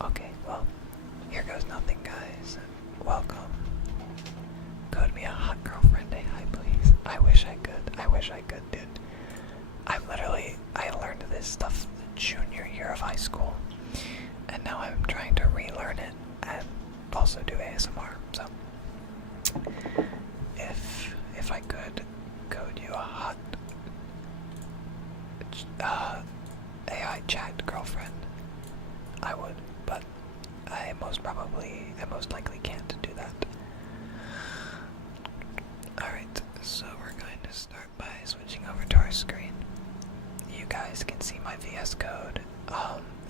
Okay, well, here goes nothing, guys. Welcome. Code me a hot girlfriend, hi please. I wish I could, dude. I learned this stuff the junior year of high school, and now I'm trying to relearn it and also do ASMR, so if I could code you a hot AI chat girlfriend, I would, but I most likely can't do that. Alright, so we're going to start by switching over to our screen. You guys can see my VS Code,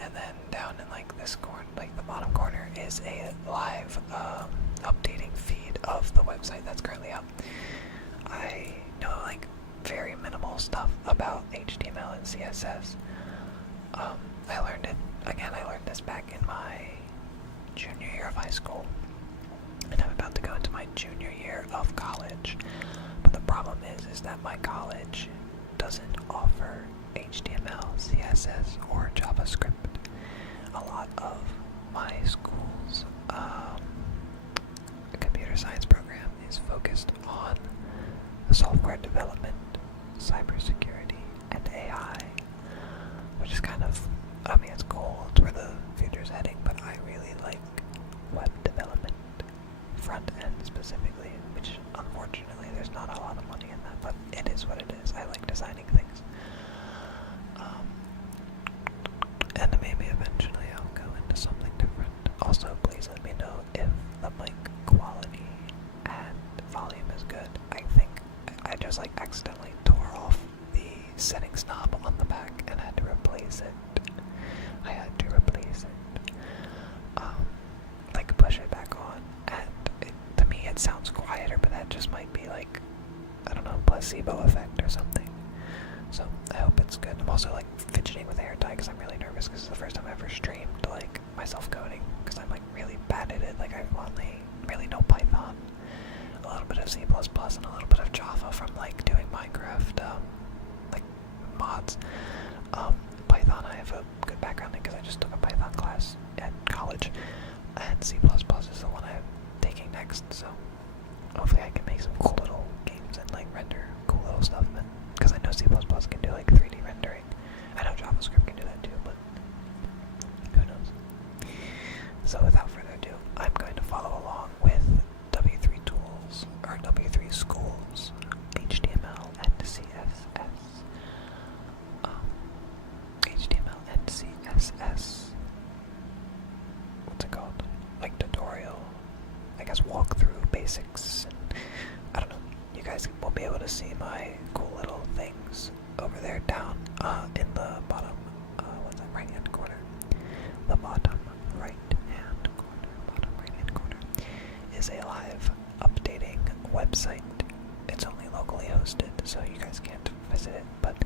and then down in like this corner, like the bottom corner, is a live updating feed of the website that's currently up. I know like very minimal stuff about HTML and CSS. I learned this back in my junior year of high school, and I'm about to go into my junior year of college. But the problem is that my college doesn't offer HTML, CSS, or JavaScript. A lot of my school's computer science program is focused on software development, cybersecurity, and AI, which is kind of, it's cool, it's where the future's heading, but I really like web development, front end specifically, which unfortunately there's not a lot of money in that, but it is what it is. I like designing things. And maybe eventually I'll go into something different. Also, please let me know if the mic quality and volume is good. I think I just like accidentally tore off the settings knob on the back and had to replace it. Like push it back on, and to me it sounds quieter, but that just might be like, I don't know, placebo effect or something. So I hope it's good. I'm also like fidgeting with AirTag because I'm really nervous because it's the first time I ever streamed like myself coding, because I'm like really bad at it. Like I only really know Python, a little bit of C++, and a little bit of Java from like doing Minecraft like mods. Python I have a good background in because I just took a Python class at college, and C++ is the one I'm taking next, so hopefully I can make some cool little games and like render cool little stuff, because I know C++ can do like 3D rendering. I know JavaScript can do that too, but who knows. So without further ado, I'm going to follow along with W3 Tools, or W3 Schools, HTML and CSS. HTML and CSS. What's it called? Like tutorial, I guess, walkthrough basics. And I don't know. You guys will be able to see my cool little things over there down in the bottom. What's that? Right hand corner. The bottom right hand corner. Bottom right hand corner is a live updating website. It's only locally hosted, so you guys can't visit it, but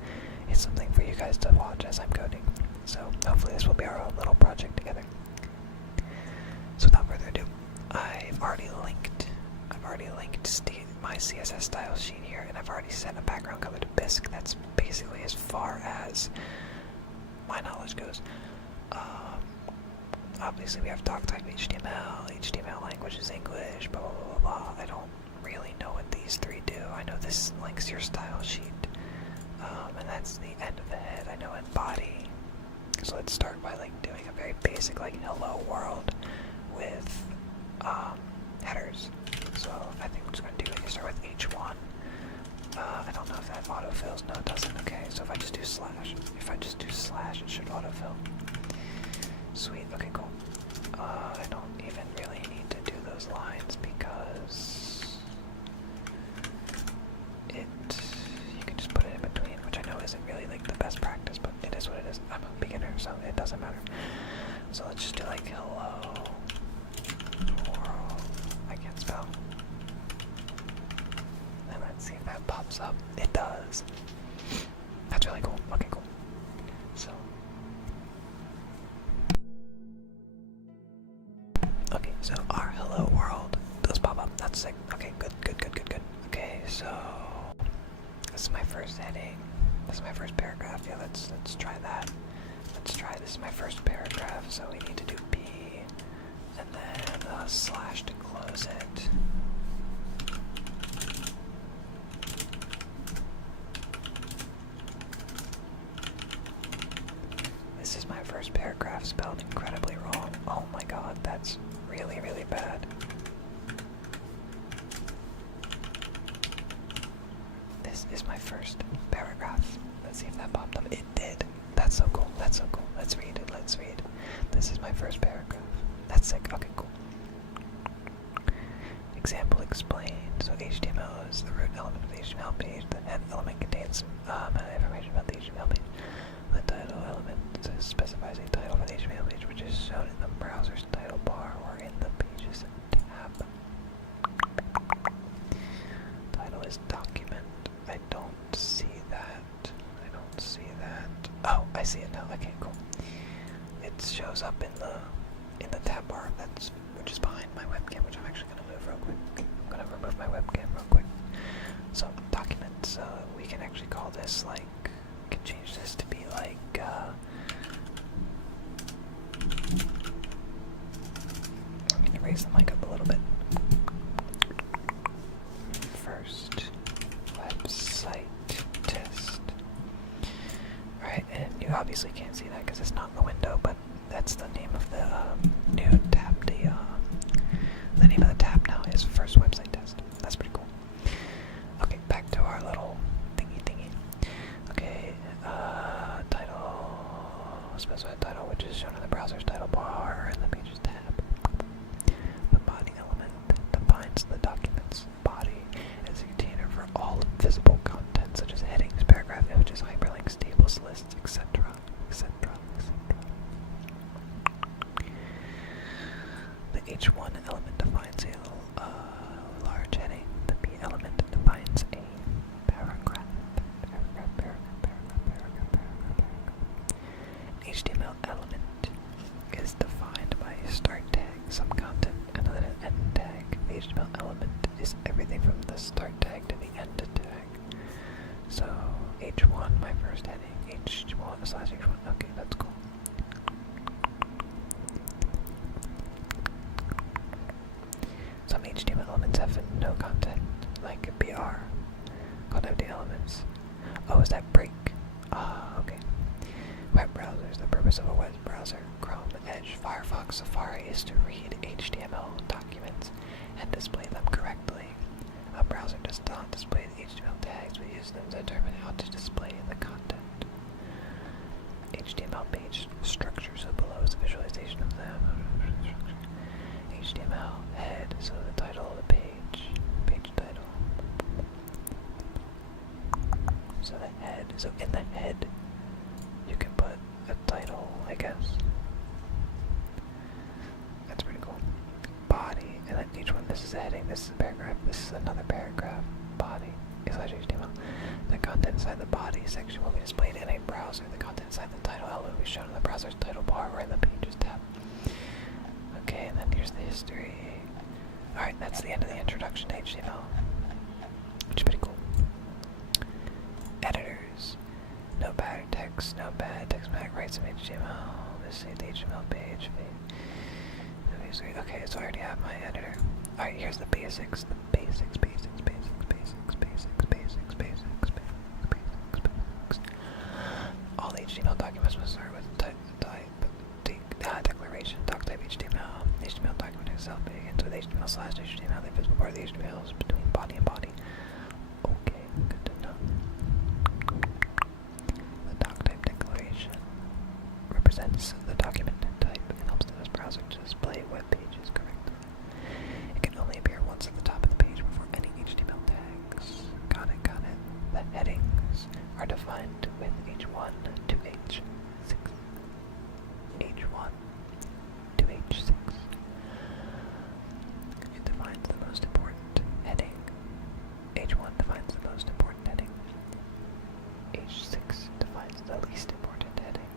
it's something for you guys to watch as I'm coding. So hopefully this will be our own little project together. So without further ado, I've already linked my CSS style sheet here, and I've already set a background color to bisque. That's basically as far as my knowledge goes. Obviously we have doctype HTML, HTML language is English, blah blah blah blah. I don't really know what these three do. I know this links your style sheet, and that's the end of the head. I know in body. So let's start by like doing a very basic like hello world with headers. So I think we're just gonna do like start with H1. I don't know if that autofills. No, it doesn't. Okay, so if I just do slash, it should autofill. Sweet. Okay, cool. I don't even really need to do those lines because you can just put it in between, which I know isn't really like the best practice, but it is what it is. I'm a beginner, so it doesn't matter. So let's just do like hello world. I can't spell. And let's see if that pops up. It does. That's really cool. Okay, cool. So okay, so our hello world does pop up. That's sick. Okay, good. Okay, so this is my first heading. This is my first paragraph. Yeah, let's try that. Let's try this is my first paragraph, so we need to do P is my first paragraph. Let's see if that popped up. It did. That's so cool. That's so cool. Let's read it. Let's read. This is my first paragraph. That's sick. Okay, cool. Example explained. So HTML is the root element of the HTML page. The head element contains information about the HTML page. The title element specifies a title for the HTML page, which is shown in the browser's title bar or in the pages tab. Title is document. I don't see that. I don't see that. Oh, I see it now. Okay, cool. It shows up in the tab bar. Which is behind my webcam, which I'm actually gonna move real quick. I'm gonna remove my webcam real quick. So documents. We can actually call this like. We can change this to be like. I'm gonna raise the mic up a little bit. First website test. Alright, and you obviously can't see that because it's not in the window, but that's the name of the new tab. The name of the tab now is first website test. That's pretty cool. Okay, back to our little thingy. Okay, title, specify title, which is shown in the browser's title bar and the pages tab. The body element defines the document's body as a container for all visible content, such as headings, paragraph, images, hyperlinks, tables, lists, etc., etc., etc. The H1 element defines a large heading. The P element defines a paragraph. An HTML element is defined by a start tag, some content, and then an end tag. The HTML element is everything from the start tag to the end tag. So H1, my first heading, H1/H1. Okay, that's cool. Some HTML elements have no content, like BR, called empty elements. Oh, is that break? Ah, okay. Web browsers. The purpose of a web browser, Chrome, Edge, Firefox, Safari, is to read HTML documents and display them correctly. A browser does not display the HTML tags, but uses them to determine how to display the content. HTML page structure, so below is the visualization of them. HTML head, so the title of the page title. So the head, so in the head, you can put a title, I guess. That's pretty cool. Body, and then each one, this is a heading, this is a paragraph, this is another paragraph. Body, /HTML. The content inside the body section will be displayed in a browser. The content inside the title element will be shown in the browser's title bar or in the pages tab. Okay, and then here's the history. Alright, that's the end of the introduction to HTML. Which is pretty cool. Editors. Notepad, text Mac, write some HTML. This is the HTML page. Okay, so I already have my editor. Alright, here's the basics. All HTML documents must start with declaration, doc type HTML. HTML document itself begins with HTML/HTML. The visible part of the HTML is between body and body. Okay, good to know. The doc type declaration represents the document type and helps the browser to display web pages correctly. It can only appear once at the top of the page before any HTML tags. Got it. The headings are defined with H1 to H6. H1 to H6. It defines the most important heading. H1 defines the most important heading. H6 defines the least important heading.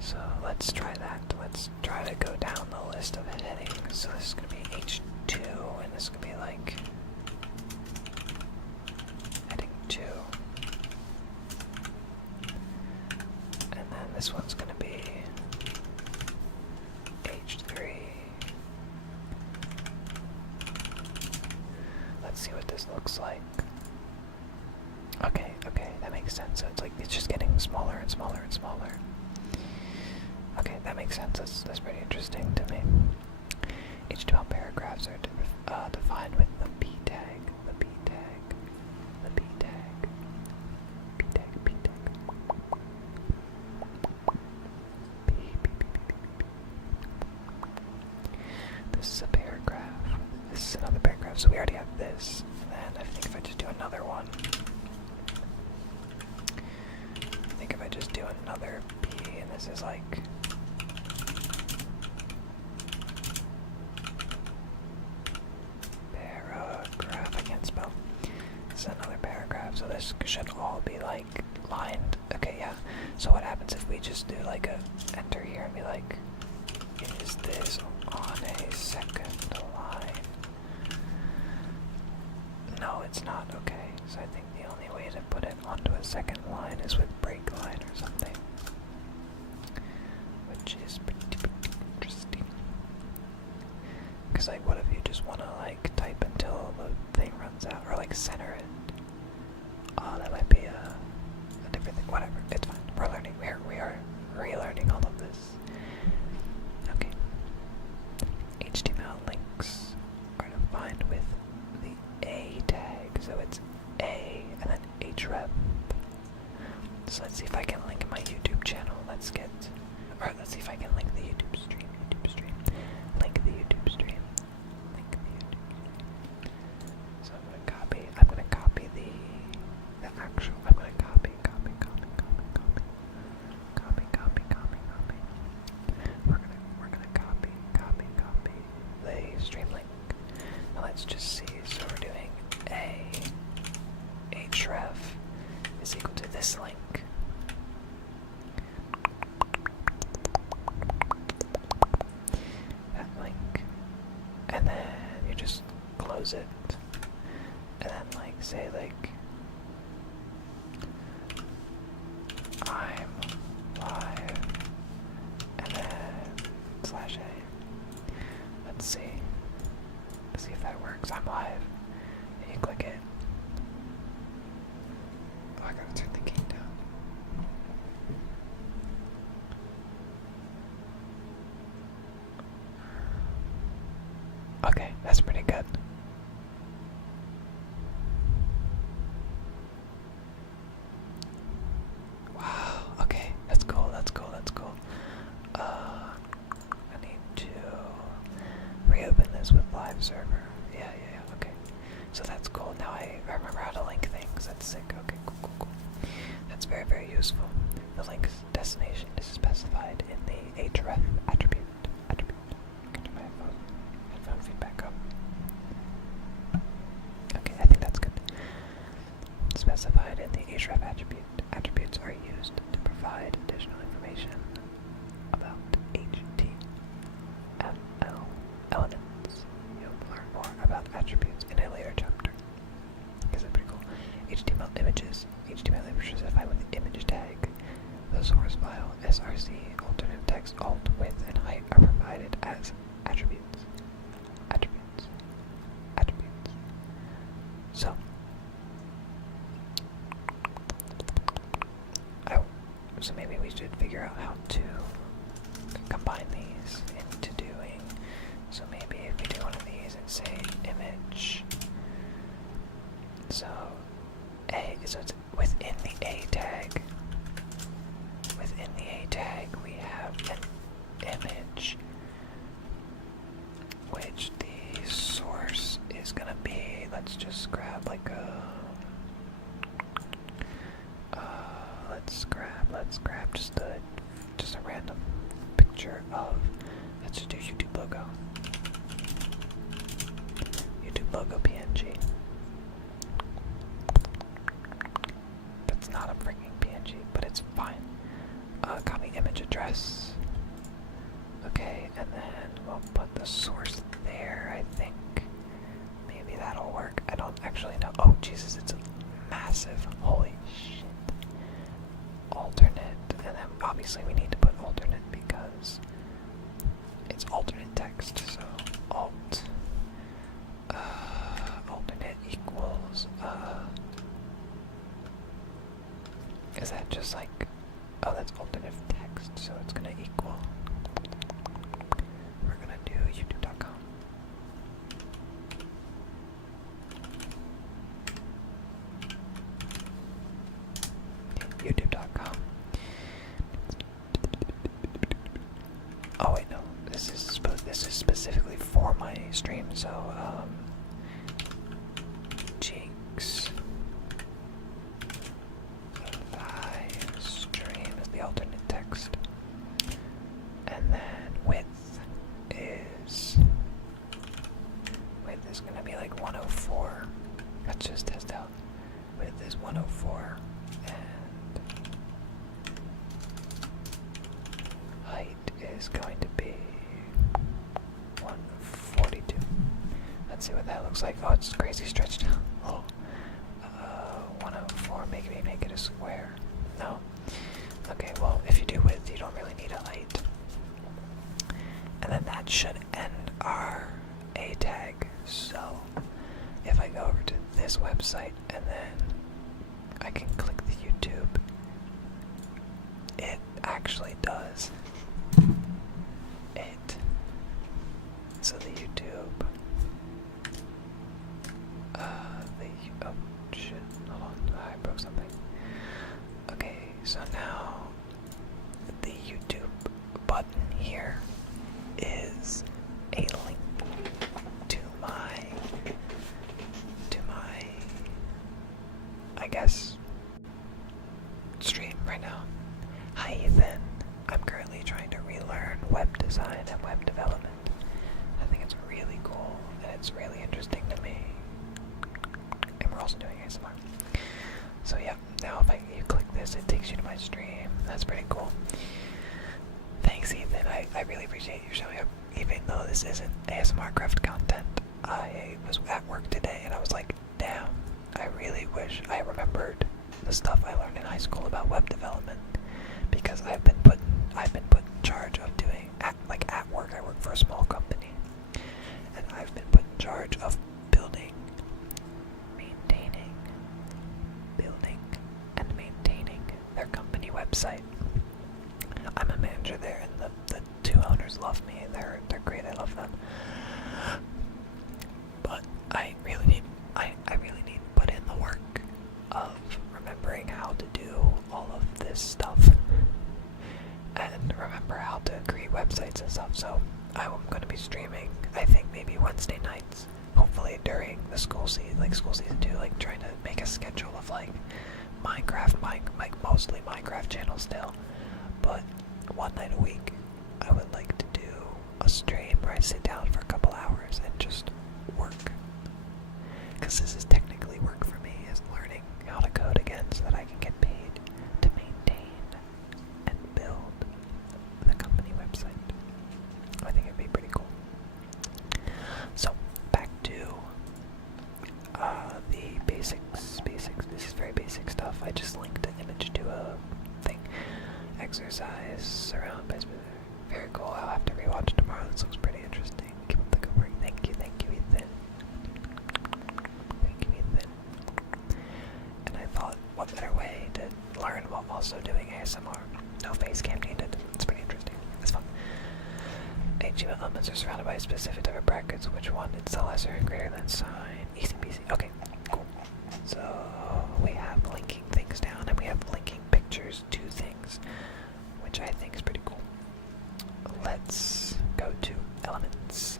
So let's try that. Let's try to go down the list of headings. So this is going to be H2, and this is going to be like heading 2. And then this one's going to be H3. Let's see what this looks like. Okay, that makes sense. So it's just getting smaller and smaller and smaller. Okay, that makes sense. That's pretty interesting to me. HTML paragraphs are defined with the P tag. The P tag. so we already have this. And then I think if I just do another one, I think if I just do another P, and this is like paragraph, I can't spell. This is another paragraph, so this should all be like lined. Okay, yeah. So what happens if we just do like a enter here and be like, is this on a second line? No, it's not. Okay, so I think the only way to put it onto a second line is with break line or something, which is pretty interesting. Because like, what if you just want to like type until the thing runs out, or like center it? Oh, that might be a different thing. Whatever, it's fine. We're learning. We are relearning all of this. Okay. HTML links are defined with the A tag, so it's A and then href. So let's see if I can link my YouTube channel. Let's see if I can link the YouTube stream. Link the YouTube stream. So I'm gonna copy the actual. I'm gonna copy. We're gonna copy the stream link. Now let's just see. So we're doing href is equal to this link. That link. And then you just close it. And then like say like I'm live, and then /a. Let's see if that works. I'm live, and you click it. Oh, I gotta turn the gain down. Okay, that's pretty good. Wow, okay, that's cool. I need to reopen this with live server. Yeah, okay. So that's cool. Now I remember how to link things. That's sick. Okay, cool. That's very, very useful. The link's destination is specified in the href attribute. Get my headphone feedback up. Okay, I think that's good. Specified in the href attribute. Attributes are used to provide additional information about HTML elements. You'll learn more about attributes in a later chapter. Is that pretty cool? HTML images are defined with the image tag. The source file, src, alternative text, alt, width, and height are provided as attributes. So maybe we should figure out how to combine these into doing. So maybe if we do one of these and say image. So it's within the A tag. Within the A tag we have an image, which the source is gonna be. Let's just grab like a. Let's grab just a random picture of. Let's just do YouTube logo. YouTube logo PNG. That's not a freaking PNG, but it's fine. Copy image address. Okay, and then we'll put the source there. I think maybe that'll work. I don't actually know. Oh Jesus, it's massive. Holy shit. Alternate, and then obviously we need to put alternate because it's alternate text. So alternate equals is that just like, oh, that's alternative text, so it's gonna equal, we're gonna do youtube.com. youtube.com. Oh wait, no, this is specifically for my stream, so is going to be 142. Let's see what that looks like. Oh, it's crazy stretched out. Oh. 104, make it a square. No. Okay, well, if you do width, you don't really need a height. And then that should end our A tag. So, if I go over to this website and then I can click the YouTube, it actually does it. So the YouTube, oh shit, hold on, I broke something. Okay, so now the YouTube button here is a link to my, I guess, stream right now. Hi Ethan, I'm currently trying to relearn web design and web development. I think it's really cool and it's really interesting to me. And we're also doing ASMR. So yeah, now if you click this, it takes you to my stream. That's pretty cool. Thanks Ethan, I really appreciate you showing up. Even though this isn't ASMR craft content, I was at work today and I was like, damn, I really wish I remembered the stuff I learned in high school about web development, because I've been put in charge of doing at work. I work for a small company, and I've been put in charge of building, and maintaining their company website. I'm a manager there, and the two owners love me. They're great. I love them. But I really need to put in the work of remembering how to do all of this stuff and remember how to create websites and stuff. So I'm going to be streaming, I think maybe Wednesday nights, hopefully during the school season, school season 2, trying to make a schedule of Minecraft, mostly Minecraft channel still, but one night a week I would like to do a stream where I sit down for a couple hours and just work, because this is technically work for me, is learning how to code again so that I can get paid to maintain and build the company website. I think it'd be pretty cool. So back to the basics. This is very basic stuff. I just linked an image to a thing. Exercise surround by very cool. I'll have to rewatch it tomorrow. This looks pretty interesting. Keep up the good work. Thank you, Ethan. Thank you, Ethan. And I thought, what better way to learn while also doing ASMR? No face cam needed. It's pretty interesting. It's fun. HTML elements are surrounded by a specific type of brackets. Which one? It's the lesser and greater than sign. Easy peasy. Okay, cool. So we have linking things down, and we have linking pictures to things, which I think is pretty cool. Let's go to elements.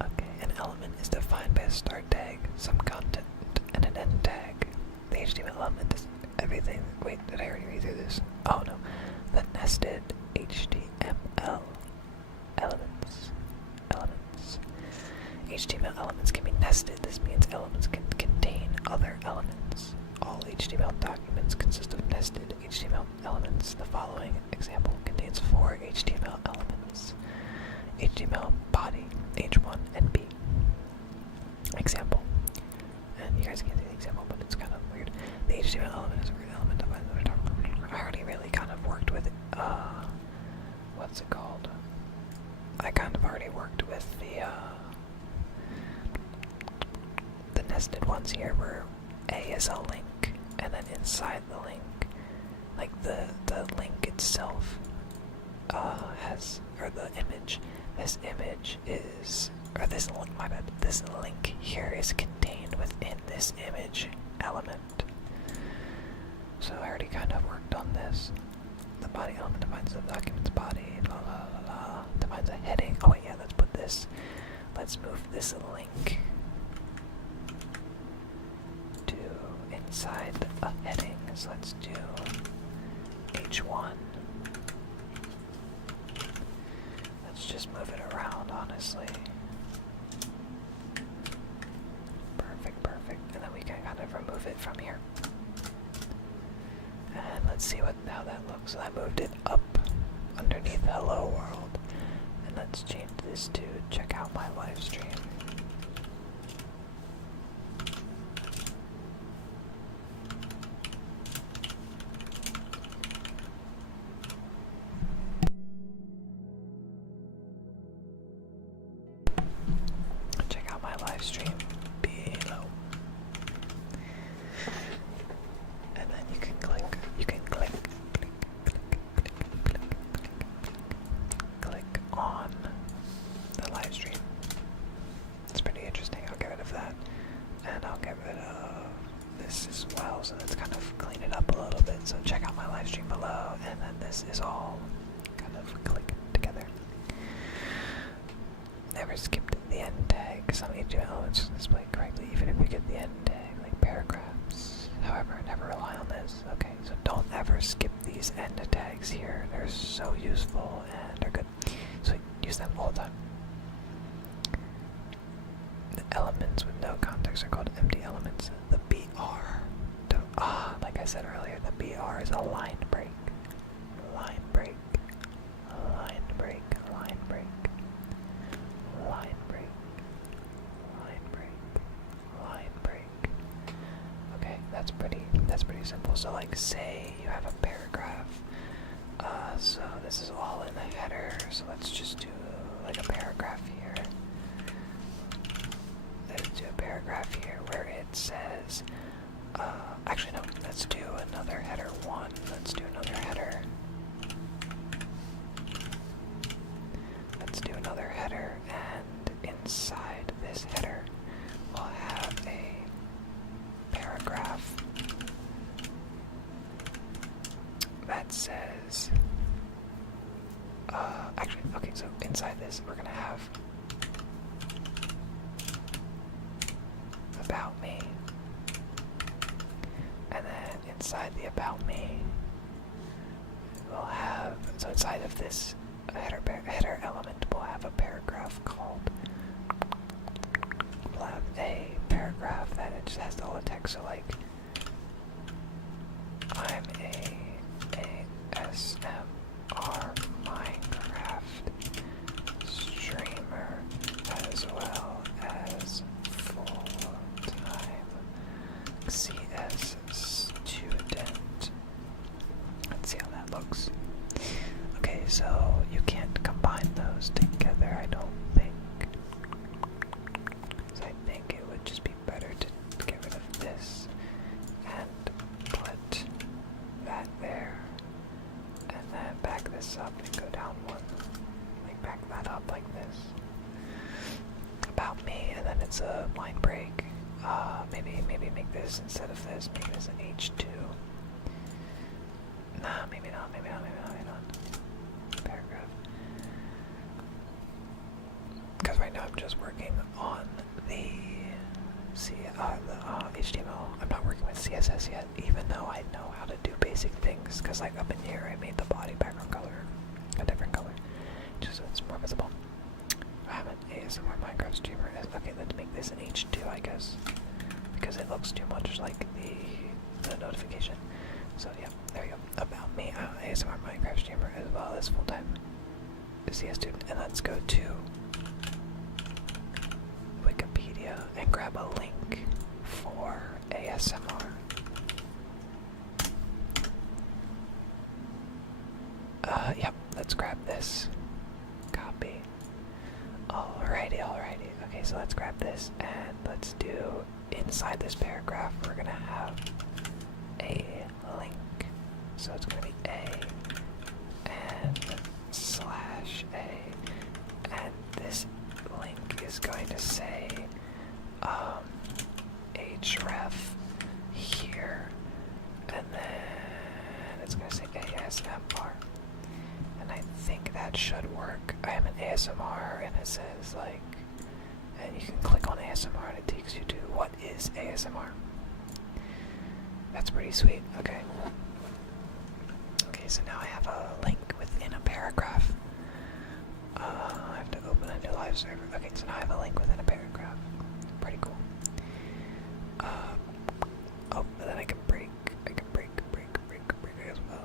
Okay, an element is defined by a start tag, some content, and an end tag. The HTML element is everything. Wait, did I already read through this? Oh no. The nested HTML elements. HTML elements can be nested. This means elements can contain other elements. All HTML documents consist of nested HTML elements. The following example contains 4 HTML elements. HTML body, H1 and B. Example. And you guys can't see the example, but it's kind of weird. The HTML element is a weird element of I already really kind of worked with what's it called? I kind of already worked with the nested ones here, where A is a link, and then inside the link, the link itself has, or the image, this image is, or this link, my bad, this link here is contained within this image element. So I already kind of worked on this. The body element defines the document's body, defines a heading. Oh wait, yeah, let's move this link to inside a heading. So let's do H1. Let's just move it around, honestly. Perfect. And then we can kind of remove it from here. let's see how that looks. So I moved it up underneath Hello World. And let's change this to check out my live stream. Check out my live stream below. And then you can click on the live stream. It's pretty interesting. I'll get rid of that. And I'll get rid of this as well, so let's kind of clean it up a little bit. So check out my live stream below, and then this is all kind of clicked together. Never skipped the end tag. Some HTML elements display correctly even if you get the end tag, like paragraphs. However, never rely on this. Okay, so don't ever skip these end tags here. They're so useful and they're good. So use them all the time. The elements with no context are called empty elements. The BR, like I said earlier, the BR is a line break. Line break. Line break. Line break. Line break. Line break. Line break. Okay, that's pretty simple. So like say you have a paragraph. So this is all in the header, so let's just do like a paragraph here. Let's do a paragraph here where it says, actually no, let's do another header one. Let's do another header. Let's do another header, and inside this header we'll have a paragraph that says, actually, okay, so inside this we're gonna have about me, and then inside the about me we'll have, so inside of this header element we'll have a paragraph called, we'll have a paragraph that it just has all the text, so like, I'm a ASMR Minecraft streamer as well as full-time CS student. Let's see how that looks. Okay, so you can't combine those together, I don't think. So I think it would just be better to get rid of this and put that there. And then back this up and go down one. Like back that up like this. About me, and then it's a line break. Maybe make this instead of this, make this an H2. Nah, maybe not. Paragraph. Because right now I'm just working on the HTML. I'm not working with CSS yet, even though I know how to do basic things. Because like up in here, I made the body background color a different color, just so it's more visible. I have an ASMR Minecraft streamer. Okay, let's make this an H2, I guess, because it looks too much like the notification. So yeah, there you go. About me, ASMR Minecraft streamer as well as full-time CS student. And let's go to Wikipedia and grab a link for ASMR. Yep, let's grab this. Copy. Alrighty. Okay, so let's grab this and let's do, inside this paragraph, we're gonna have a link. So it's gonna be A and slash A. And this link is going to say, href here. And then it's gonna say ASMR. And I think that should work. I am an ASMR, and it says like, and you can click on ASMR and it takes you to what is ASMR. That's pretty sweet. Okay. Okay, so now I have a link within a paragraph. I have to open a new live server. Okay, so now I have a link within a paragraph. Pretty cool. Oh, but then I can break as well.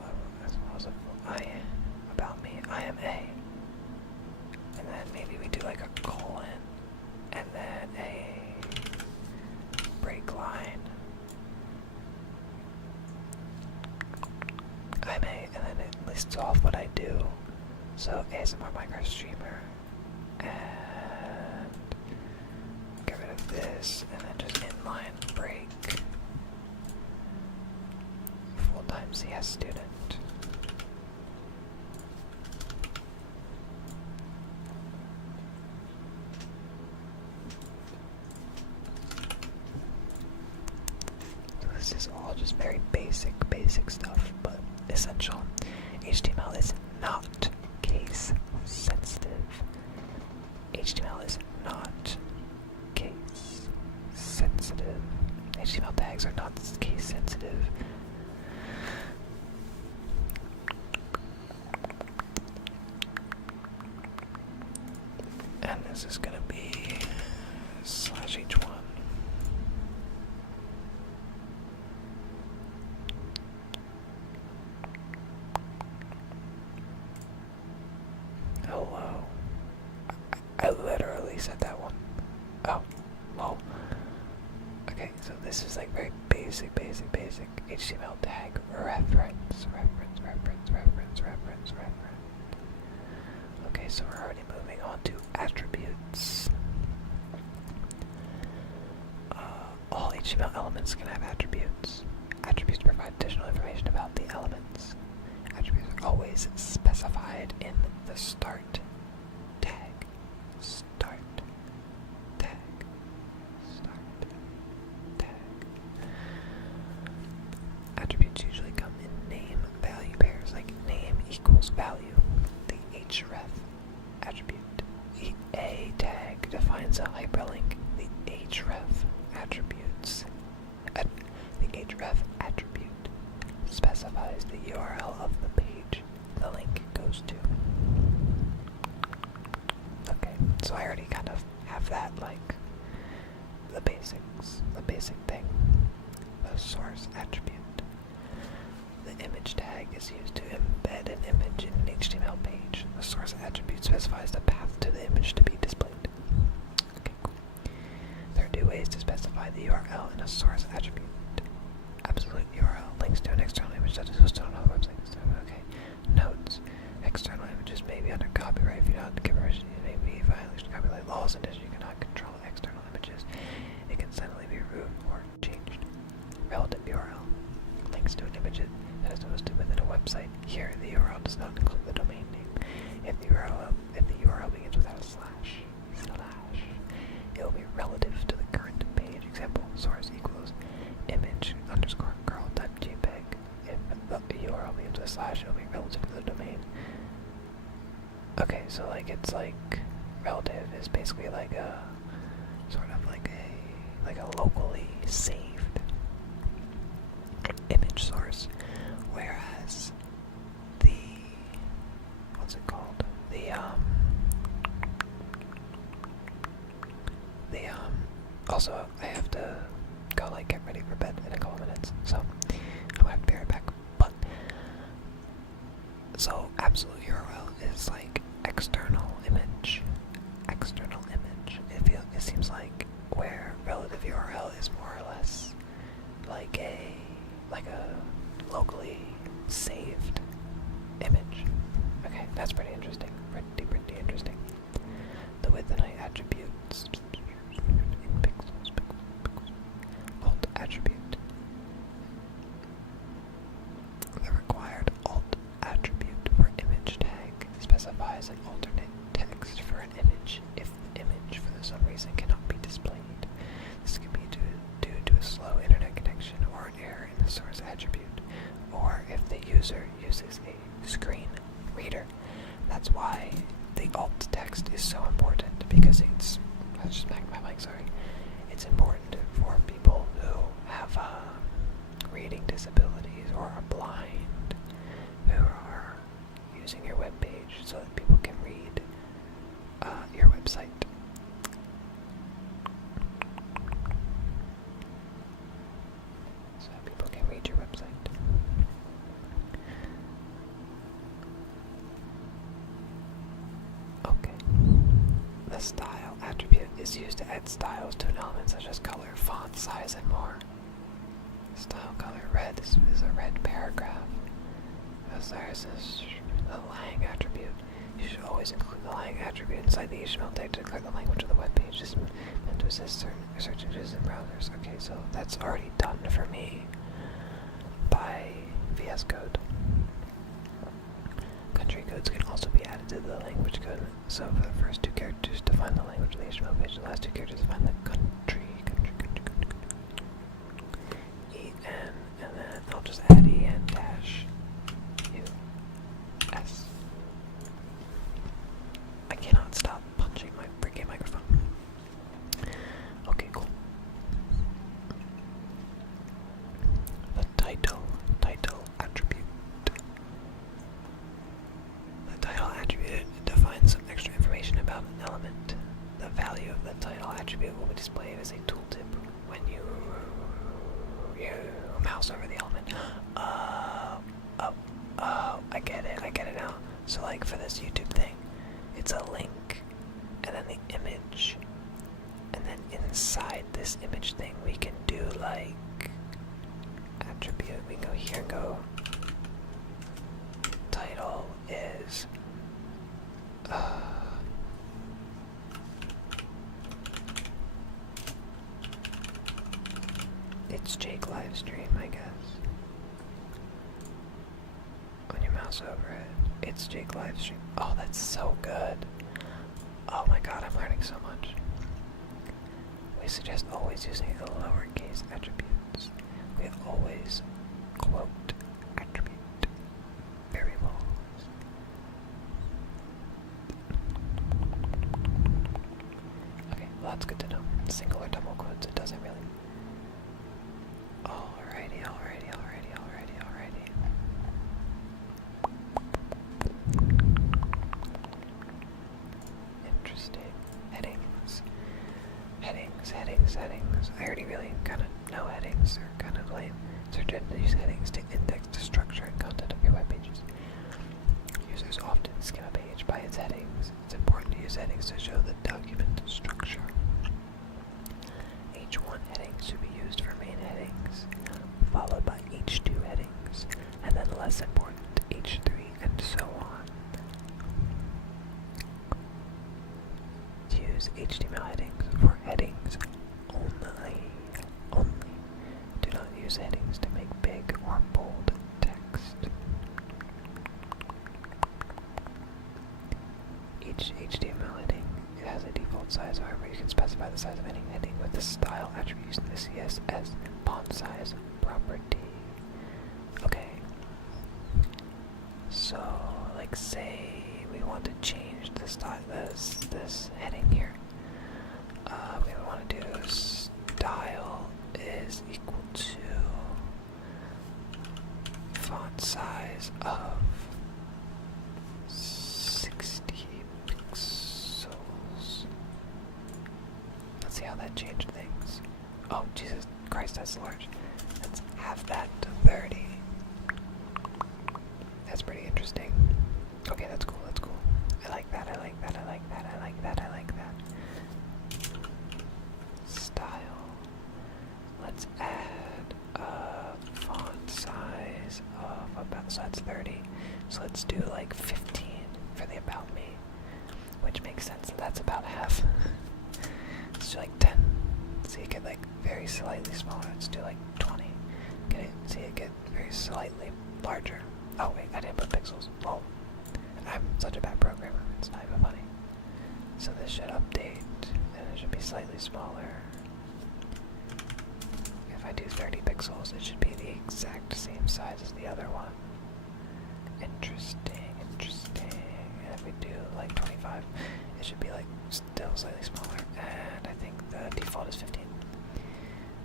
lists off what I do. So ASMR Minecraft streamer, and get rid of this, and then just inline break. Full-time CS student. So this is all just very basic stuff, but essential. HTML is not case sensitive. HTML is not case sensitive. HTML tags are not case sensitive. And this is going to be /h1. Hello. I literally said that one. Oh, well. Okay, so this is like very basic HTML tag reference. Okay, so we're already moving on to attributes. All HTML elements can have attributes. Attributes provide additional information about the elements. Attributes are always specified in the start tag. Start tag. Start tag. Attributes usually come in name value pairs, like name equals value. The href attribute. The A tag defines a hyperlink. The href attributes. The href attribute specifies the URL of the page the link goes to. Okay, so I already kind of have that, like, the basics, the basic thing. The source attribute. The image tag is used to embed an image in an HTML page. The source attribute specifies the path to the image to be displayed. Okay, cool. There are two ways to specify the URL in a source attribute. Absolute URL, links to an external image that is hosted on another website. Okay. Notes. External images may be under copyright. If you don't give permission, it may be a violation of copyright laws, and as you cannot control external images, it can suddenly be removed or changed. Relative URL. Links to an image that is hosted within a website. Here, the URL does not include the domain name. If the URL begins without a slash, it will be relative to the current page. Example: source equals image underscore girl type JPEG. If the URL begins with a slash, it will be relative to the domain. Okay, so like it's like relative is basically like a sort of like a locally saved image source, whereas the what's it called? Also I have to go like get ready for bed in a couple minutes, so I'm gonna have to be right back. But so absolute URL is like external image. It seems like where relative URL is more or less like a locally saved image. Okay, that's pretty interesting. Pretty interesting. The width and height attributes in pixels. Alt attribute. The required alt attribute for image tag specifies an alternate text for an image if the image for some reason cannot be displayed. This can be due to a slow internet connection or an error in the source attribute, or if the user uses a screen reader. That's why the alt text is so important, because it's, I just banged my mic, sorry. It's important for people who have reading disabilities or are blind, who are using your web page, so that people can read your website. So people can read your website. Okay. The style attribute is used to add styles to an element such as color, font, size, and more. Style color red. This is a red paragraph. there's this the lang attribute. You should always include the lang attribute inside the HTML tag to declare the language of the web page. This is meant to assist certain search engines and browsers. Okay, so that's already done for me by VS Code. Country codes can also be added to the language code. So for the first two characters, define the language of the HTML page. The last two characters define the country. EN, and then I'll just add EN dash US. I cannot stop punching my freaking microphone. Okay, cool. The title attribute. The title attribute defines some extra information about an element. The value of the title attribute will be displayed as a tooltip when you mouse over the element. I get it now. So like for this YouTube thing, it's a link, and then the image, and then inside this image thing we can do like attribute. We can go here and go title is it's Jake livestream, I guess. When you mouse over it, it's Jake livestream. Oh, that's so good. Oh my god, I'm learning so much. We suggest always using the lowercase attributes. We always quote attribute variables. Okay, well that's good to know. Single or double quotes, it doesn't really. Alrighty. Interesting. Headings. I already really kind of know headings. They're kind of lame. Search engines use headings to index the structure and content of your web pages. Users often skim a page by its headings. It's important to use headings to show the document structure. H1 headings should be used for main headings, followed by H2 headings, and then less important H3, and so on. Use HTML headings for headings only. Do not use headings to make big or bold text. Each HTML heading has a default size, however you can specify the size of any heading with the style attribute using the CSS font size property. Okay. So, like say we want to change the style, this heading here. We want to do style is equal to font size of 60 pixels. Let's see how that changed things. Oh, Jesus Christ, that's large. Let's have that to 30. That's pretty interesting. Okay, that's cool. I like that. Style. Let's add a font size of about, so that's 30. So let's do like 15 for the about me, which makes sense. That's about half. Let's do like 10. So you get like very slightly smaller. Let's do like 20. Get it? See it get very slightly larger. Oh wait, I didn't put pixels. Whoa. I'm such a bad programmer. It's not even funny. So this should update, and it should be slightly smaller. If I do 30 pixels, it should be the exact same size as the other one. Interesting. And if we do like 25, it should be like still slightly smaller. And I think the default is 15.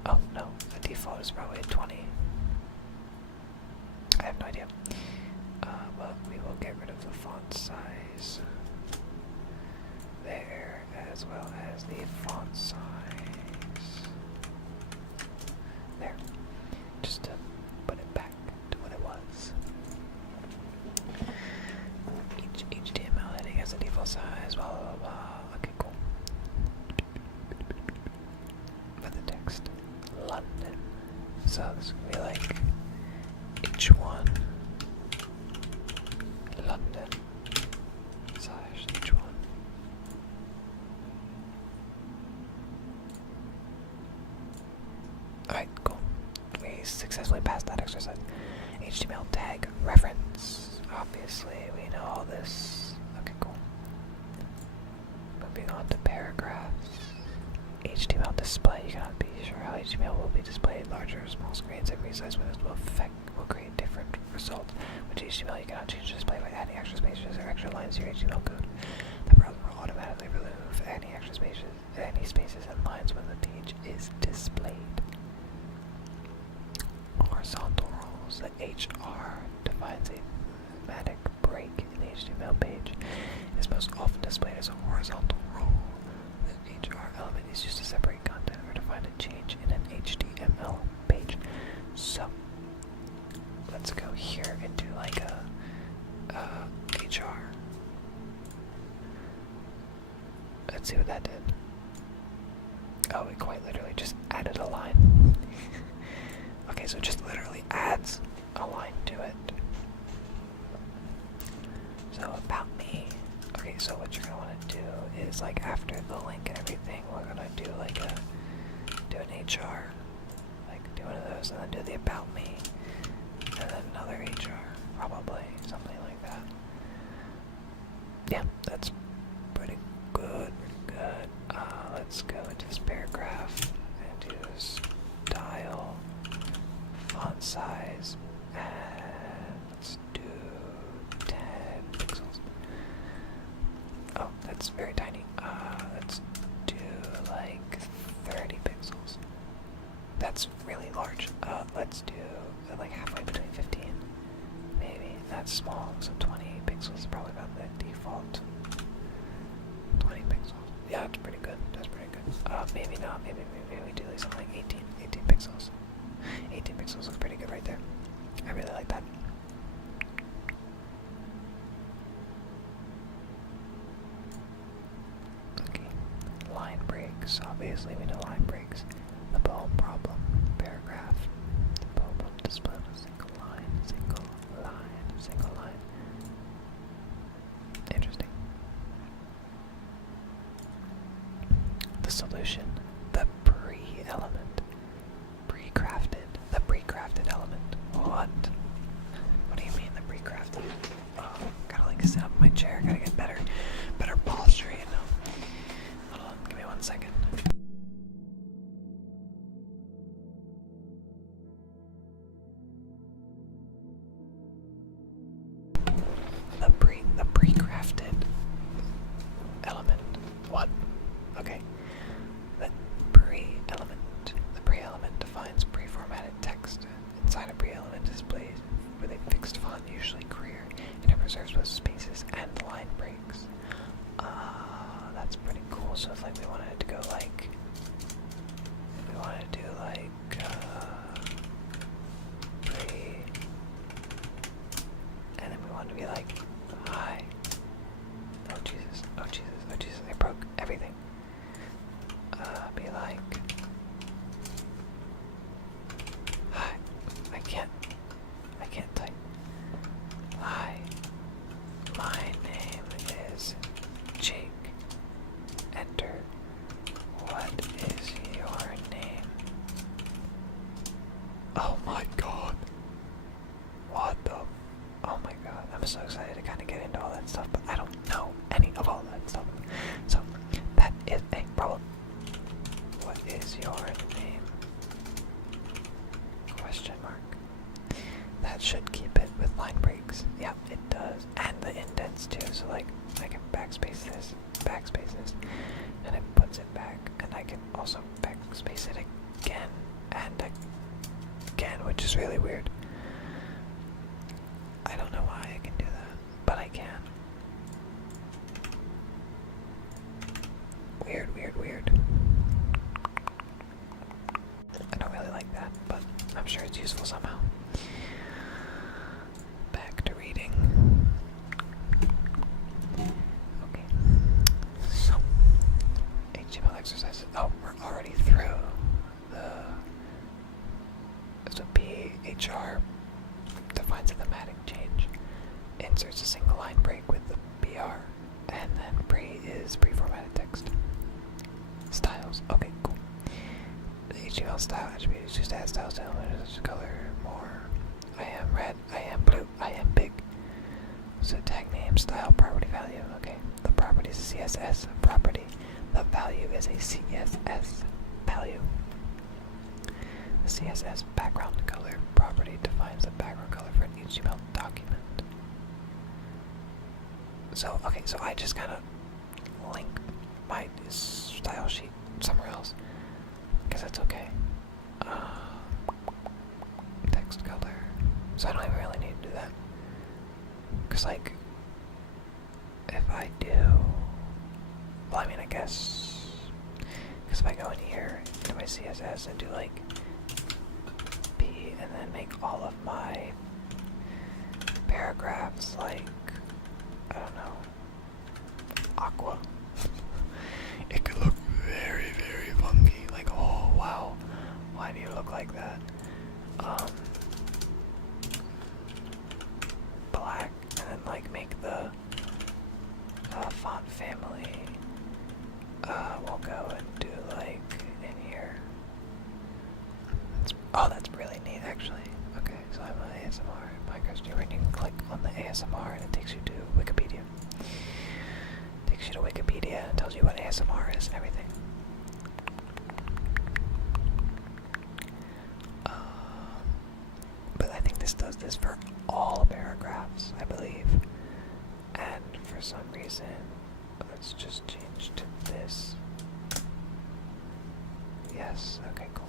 Oh no, the default is probably 20. I have no idea. But we will get rid of the font size there, as well as the font size there, just to put it back to what it was. Each HTML heading has a default size, blah blah blah. Okay, cool. For the text, London. So this will be like H1 HTML tag reference. Obviously, we know all this. Okay, cool. Moving on to paragraphs. HTML display. You cannot be sure how HTML will be displayed. Larger or small screens at resize windows will create different results. With HTML, you cannot change the display by adding extra spaces or extra lines to your HTML code. The browser will automatically remove any extra spaces and lines when the page is displayed. Horizontal roles. The HR defines a thematic break in the HTML page. It is most often displayed as a horizontal role. The HR element is used to separate content or define a change in an HTML page. So, let's go here and do like a HR. Let's see what that did. Oh, it quite literally just added a line. Okay, so it just literally adds a line to it. So about me. Okay, so what you're gonna want to do is like after the link and everything, we're gonna do like do an HR, like do one of those, and then do the about me, and then another HR, probably something like that. Yeah, that's pretty good. Let's go into this paragraph and do style, font size, and let's do 10 pixels. Oh, that's very tiny. Let's do like 30 pixels. That's really large. Let's do like halfway between 15. Maybe that's small, so 20 pixels is probably about the default. 20 pixels. Yeah, that's pretty good. That's pretty good. Maybe not. Maybe we do like something like 18 pixels. 18 pixels looks pretty good right there. I really like that. Okay. Line breaks. Obviously, we know line breaks. The poem problem. Paragraph. The poem problem display on a single line. Single line. Single line. Interesting. The solution. The pre-element. Pre-crafted. The pre-crafted element. What? What do you mean the pre-crafted? Oh, gotta like sit up in my chair. Gotta get better posture, you know. Hold on, give me 1 second. The pre-crafted element. What? Okay. The pre-element defines pre-formatted text. Inside a pre-element displays with a fixed font, usually Career, and it preserves both spaces and line breaks. That's pretty cool. So if like we wanted to go like, if we wanted to do like pre, and then we wanted to be like hi. Oh Jesus! Oh Jesus! Oh Jesus! I broke everything. Be like hi. I can't type. Hi. My name is Jake. Enter. What is your name? Oh my god. What the? Oh my god. I'm so excited to kind of get into all that stuff, but I don't know any of all that stuff. So, that is a problem. What is your name? Question mark. That should keep it with line breaks. Yep, it does. And the indents too, so like I can backspace this, and it puts it back, and I can also backspace it again, and again, which is really weird. I don't know why I can do that, but I can. Weird. I don't really like that, but I'm sure it's useful somehow. Back to reading. Okay. So, HTML exercises. Oh, we're already through so PHR defines a thematic change, inserts a single line break with the BR, and then pre is pre-formatted text. Styles. Okay, cool. The HTML style attribute is used to add styles to elements to color more. I am red. CSS property. The value is a CSS value. The CSS background color property defines the background color for an HTML document. So, okay, so I just kind of link my style sheet somewhere else, because that's okay. Text color. So I don't even really need to do that. Because, like, if I do, well, I mean, I guess, because if I go in here into my CSS and do, like, P, and then make all of my paragraphs, like, I don't know, aqua, it could look very, very funky. Like, oh, wow, why do you look like that? Black, and then, like, make the font family. We'll go and do, like, in here. Oh, that's really neat, actually. Okay, so I'm on ASMR, Minecraft, and you can click on the ASMR, and it takes you to Wikipedia. Takes you to Wikipedia and tells you what ASMR is and everything. But I think this does this for all paragraphs, I believe. And for some reason, let's just change to this. Yes, okay, cool.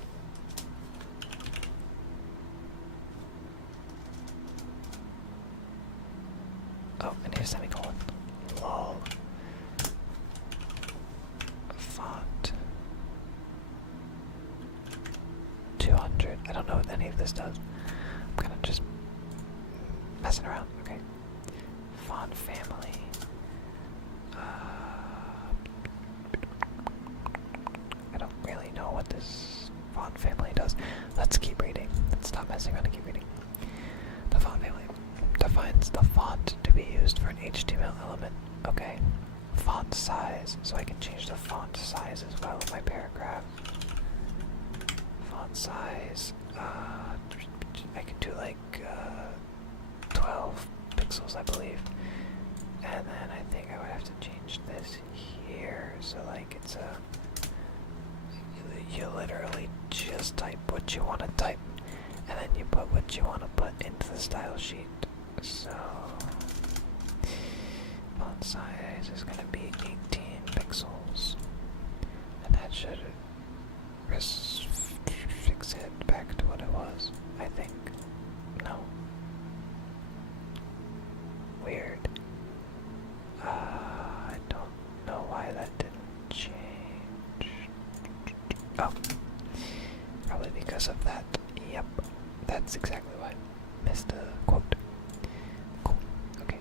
Oh, I need a semicolon. Lol. Font. 200. I don't know what any of this does. I'm kind of just messing around. Okay. Font family. I don't really know what this font family does. Let's keep reading. Let's stop messing around and keep reading. The font family defines the font to be used for an HTML element. Okay. Font size. So I can change the font size as well in my paragraph. Font size. I can do like 12 pixels, I believe. And then I think I would have to change this here. So like it's a... You literally just type what you want to type. And then you put what you want to put into the style sheet. So... font size is going to be 18 pixels. And that should fix it back to what it was, I think. No. Weird. I don't know why that didn't change. Oh. Probably because of that. Yep. That's exactly why. Missed a quote. Cool. Okay.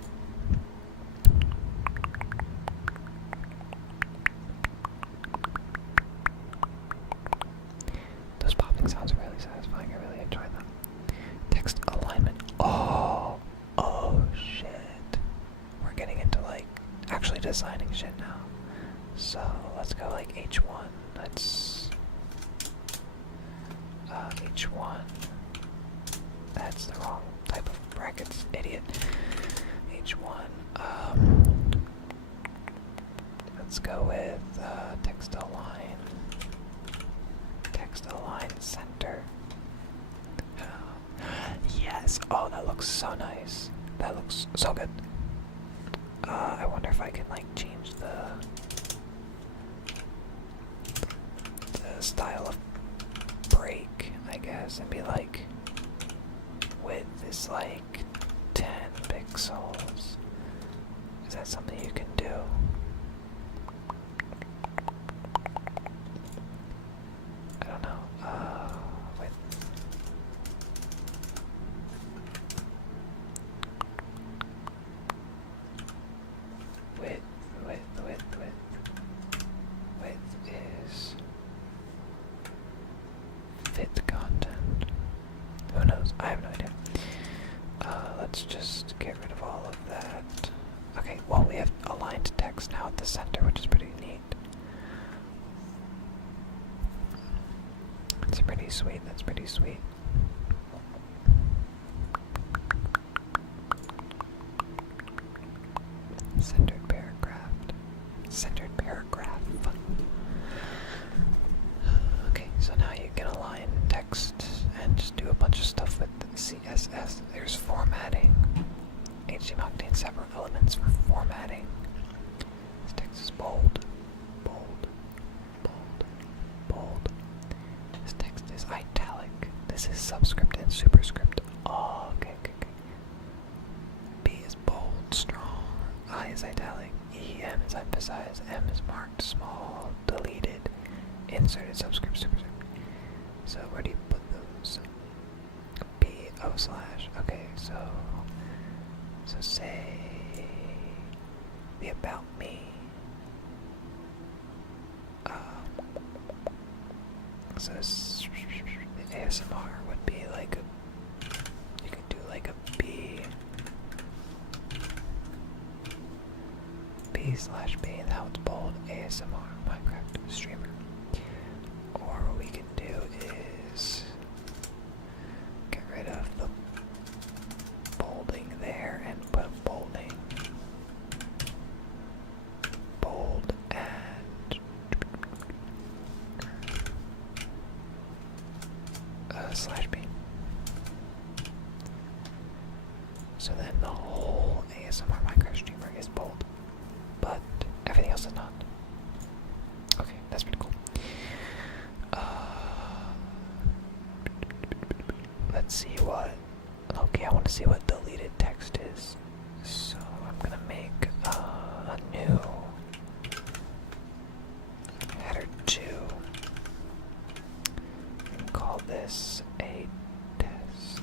Those popping sounds are really satisfying. I really enjoy them. Text alignment. Oh. Oh shit. We're getting into like actually designing shit now. So let's go like H1. Let's H1. That's the wrong type of brackets, idiot. H1. Let's go with text align. Text align center. Yes. Oh, that looks so nice. That looks so good. I wonder if I can like change the style of break, I guess, and be like width is like 10 pixels. Is that something you can do? I don't know. Width. Width is fit content. Who knows? I have no idea. Let's just get rid of all of that. Okay, well, we have aligned text now at the center, which is pretty neat. That's pretty sweet. That's pretty sweet. Centered paragraph. centered paragraph. Okay, so now you can align text and just do a bunch of stuff with CSS. There's formatting. HTML contains several elements for formatting. This text is bold, bold, bold, bold. This text is italic. This is subscript and superscript. Oh, okay. B is bold, strong. I is italic. E, M is emphasized. M is marked small, deleted, inserted, subscript, superscript. So where do you put those? B, O slash. Okay, so say the about me. So the ASMR would be like you could do like a B slash B, and that one's bold. ASMR Minecraft streamer. Or what we can do is get rid of the bolding there and put a bolding, bold, and slash B. So then the whole ASMR Minecraft streamer is bold, but everything else is not. Okay, that's pretty cool. Let's see what. Okay, I want to see what deleted text is. So I'm gonna make a new header 2 and call this a test.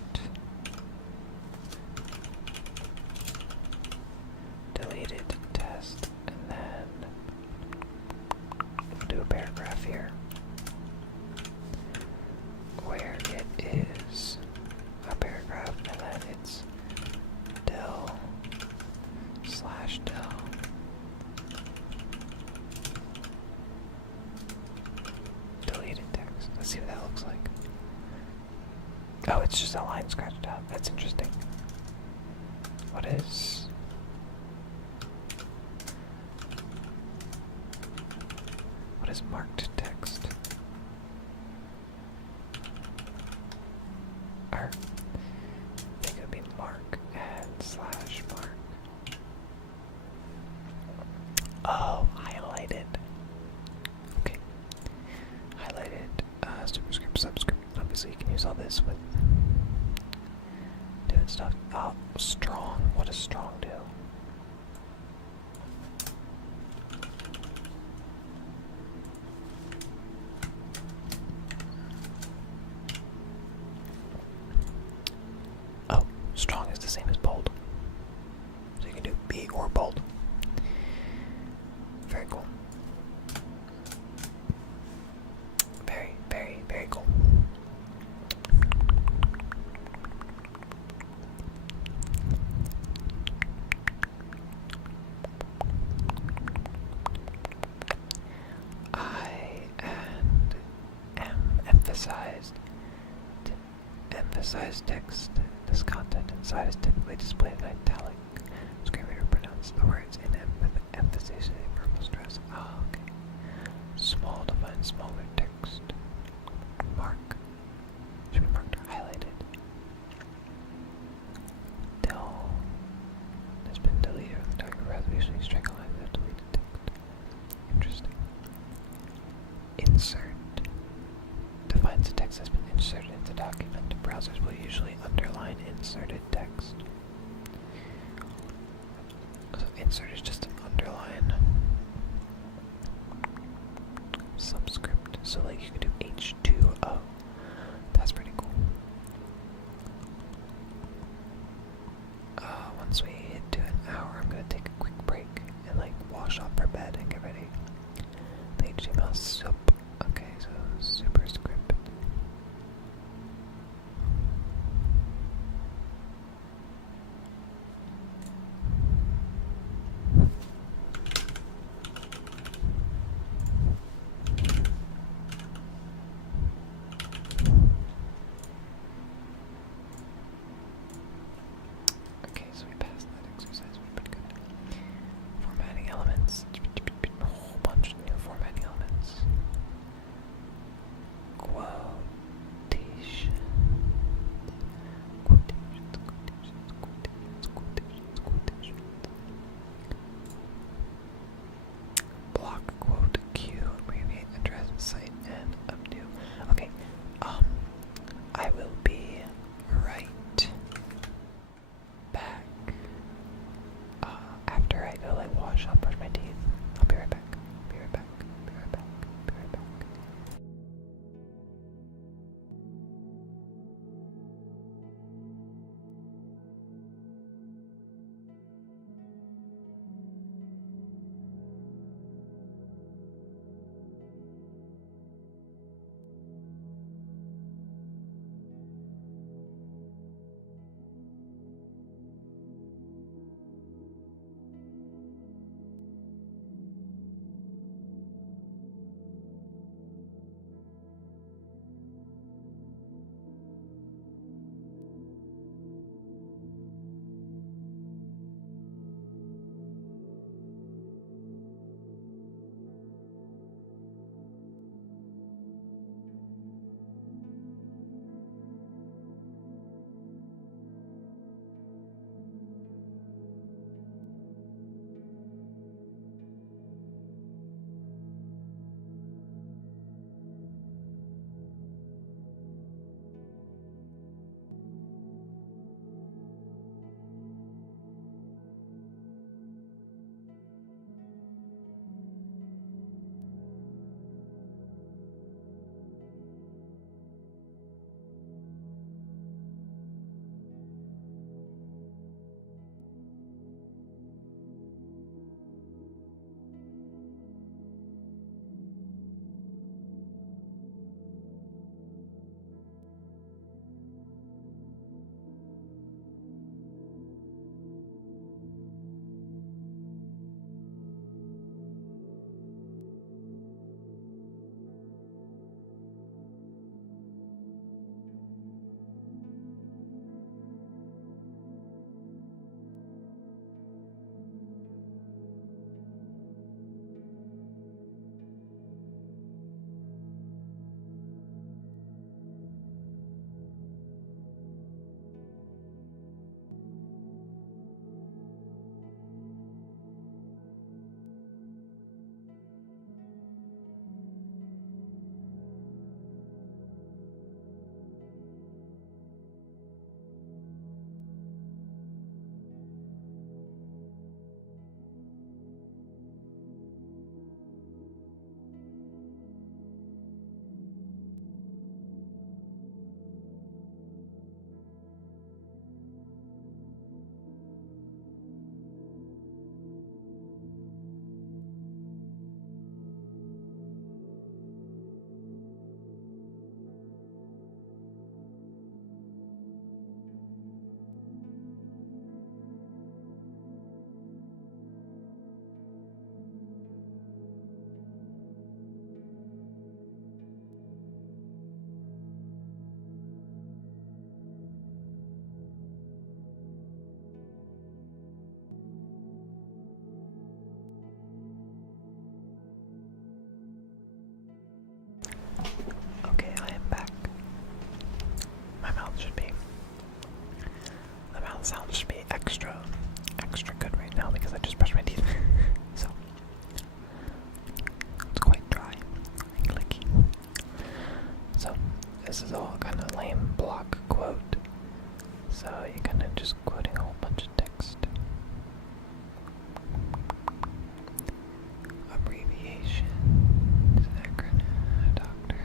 Deleted test, and then we'll do a paragraph here where it is a paragraph, and then it's del slash del deleted text. Let's see what that looks like. Oh, it's just a line scratched out. That's interesting. What is marked text? Or I think it would be mark and slash mark. Oh, highlighted. Okay. Highlighted superscript, subscript. Obviously you can use all this with doing stuff. Oh, strong. What does strong do? Strong is the same as bold. So you can do B or bold. Very cool. Very, very, very cool. I and M emphasized. To emphasize text. This content inside is typically displayed in italic. Screen reader pronounce the words in emphasis and verbal stress. Oh, okay. Small to find smaller text. Mark. Should be marked or highlighted. Del has been deleted from the document rather than usually strike a line with deleted text. Interesting. Insert defines the text has been inserted into the document. Browsers will usually underline inserted text. So insert is just an underline. Subscript. So like you could do H2O. That's pretty cool. Once we hit to an hour, I'm gonna take a quick break and like wash off for bed and get ready. The HTML soup. Okay, so superscript. I'll just be extra good right now because I just brushed my teeth. So it's quite dry and clicky. So this is all kind of lame block quote. So you're kind of just quoting a whole bunch of text. Abbreviation. It's an acronym. Doctor.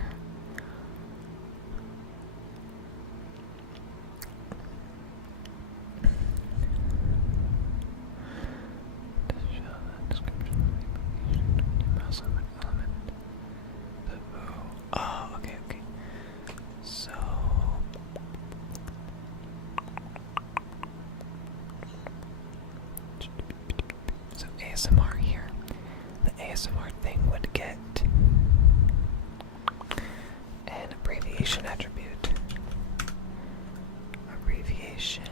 To show the description of the abbreviation, you mouse over an element. Oh, okay. So ASMR here. The ASMR thing would get an abbreviation attribute. Abbreviation.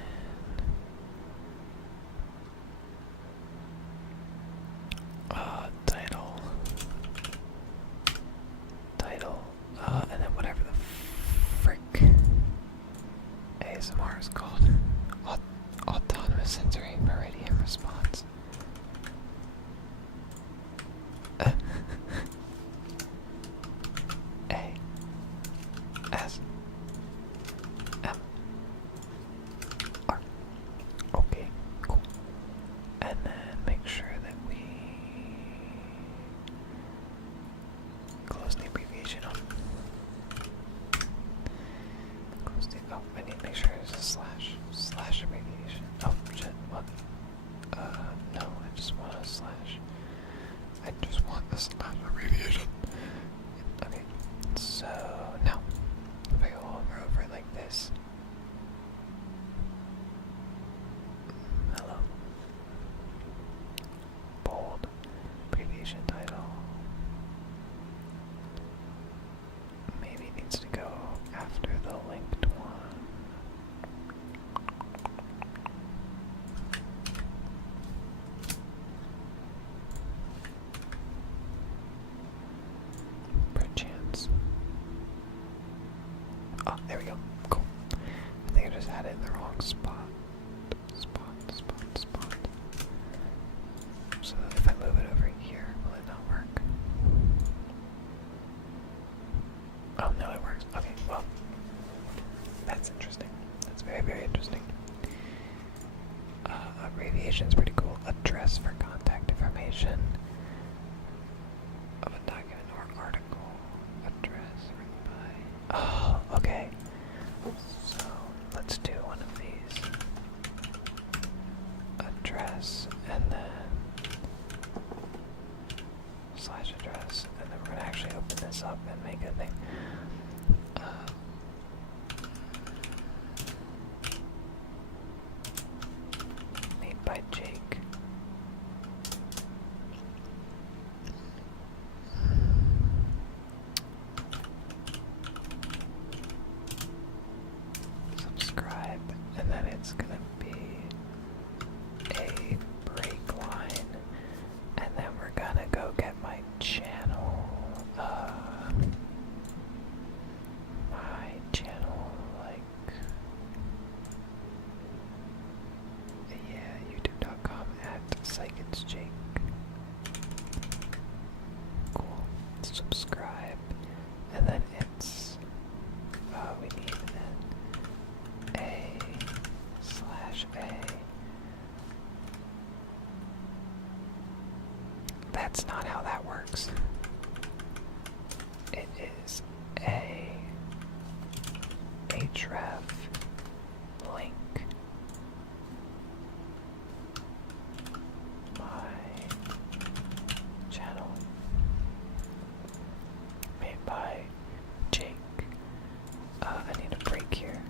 Title. And then whatever the frick ASMR is called. Autonomous sensory meridian response. A S M R. Okay, cool. And then make sure that we close the abbreviation up. I need to make sure there's a slash abbreviation. Oh shit, what? No, I just want a slash. I just want a slash abbreviation. Okay, so now, if I go over it like this. Hello. Bold, abbreviation title. Maybe it needs to go after the linked one. Perchance. Oh, there we go. Cool. I think I just had it in the wrong spot. Spot. So if I move it over here, will it not work? Oh, no, it works. Okay, well, that's interesting. That's very, very interesting. Abbreviation is pretty cool. Address for contact information of a document or article. Address written by. Oh, okay. So let's do one of these. Address and then slash address, and then we're gonna actually open this up and make a thing. Made by Jake. Subscribe, and then it's gonna be a break line, and then we're gonna go get my channel. Like, yeah, youtube.com/psychitsjake. Cool. Subscribe, and then it's we need then A/A. That's not how that works. It is a href link my channel made by Jake. I need a break here.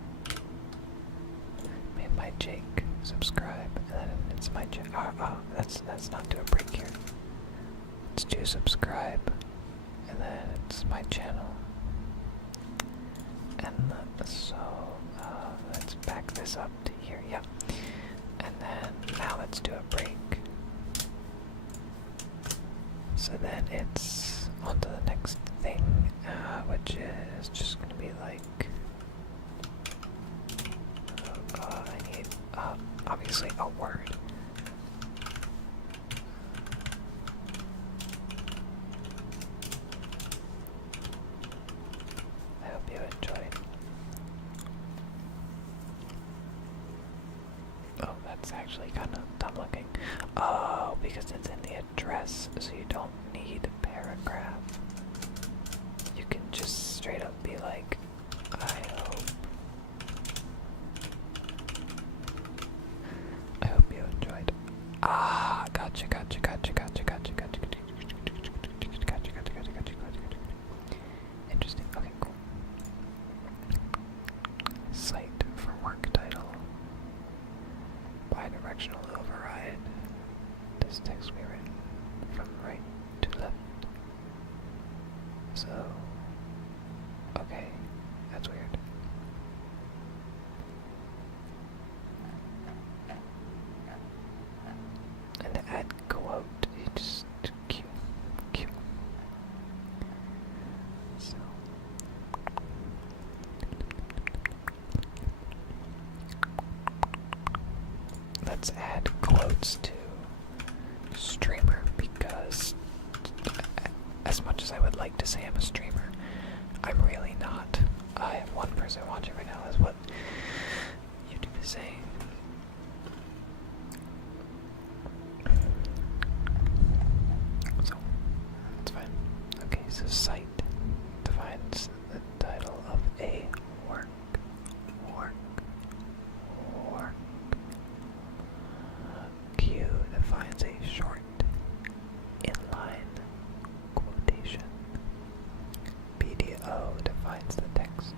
Made by Jake. Subscribe, and then it's my channel. That's not do a break here. Let's do subscribe, and then it's my channel. And so let's back this up to here. Yep. And then now let's do a break. So then it's on to the next thing, which is just gonna be like, I need, I'm obviously a word. I hope you enjoyed. Oh, that's actually kind of dumb looking. Oh, because it's in the address, so you don't need a paragraph. You can just straight up be like, I hope you enjoyed. Ah, gotcha. Interesting. Okay, cool. Cite for work title. Bidirectional override. This text will be written from right to left. So, okay, that's weird. And to add quote, you just Q. So, let's add quotes to streamer because as much as I would like to say I'm a streamer, I'm really not. I have one person watching right now, is what YouTube is saying. So, that's fine. Okay, so cite defines the title of a work. Q defines a short inline quotation. BDO defines the text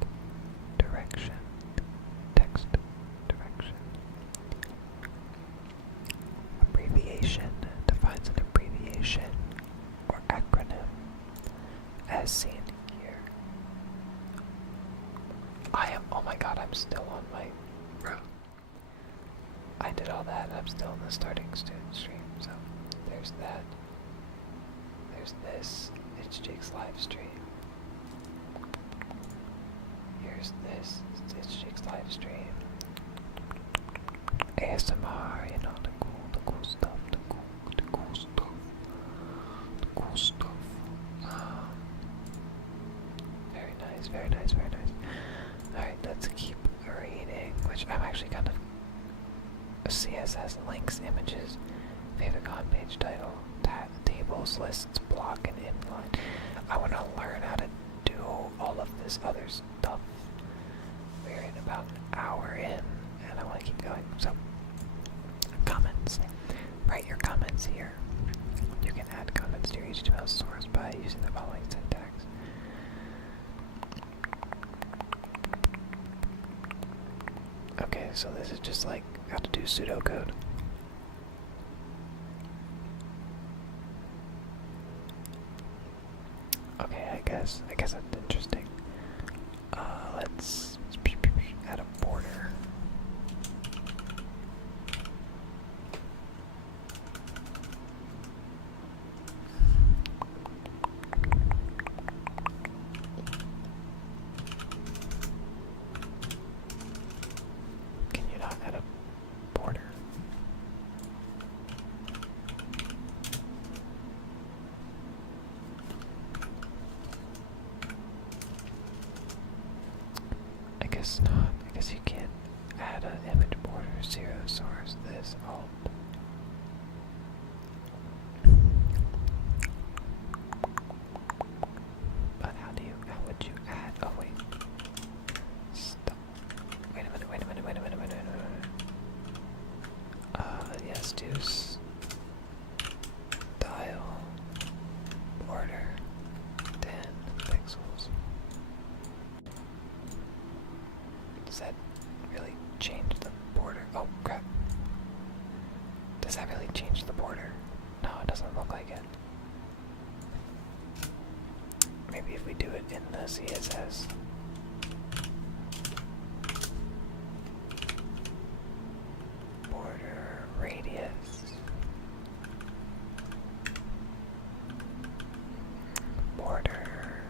direction. Abbreviation defines an abbreviation or acronym as seen here. Oh my god, I'm still on my, bro. I did all that, I'm still in the starting student stream, so there's that. There's this, it's Jake's live stream. Here's this, it's Jake's live stream. ASMR, you know, the cool stuff, the cool stuff. Very nice. Alright, let's keep reading, which I'm actually kind of CSS links, images, favicon, page title, tables, lists, block, and inline. I want to learn how to do all of this other stuff. We're in about an hour in, and I want to keep going. So, comments. Write your comments here. You can add comments to your HTML source by using the following syntax. Okay, so this is just like how to do pseudocode. Okay, I guess that's interesting. Let's add a border. Can you not add a border? I guess not. I guess you can't add an image border, zero source, this, alt. But how would you add, oh wait. Stop. Wait a minute. Yes, do style border 10 pixels. Does that really change the border? Oh crap. Does that really change the border? No, it doesn't look like it. Maybe if we do it in the CSS. Border radius. Border.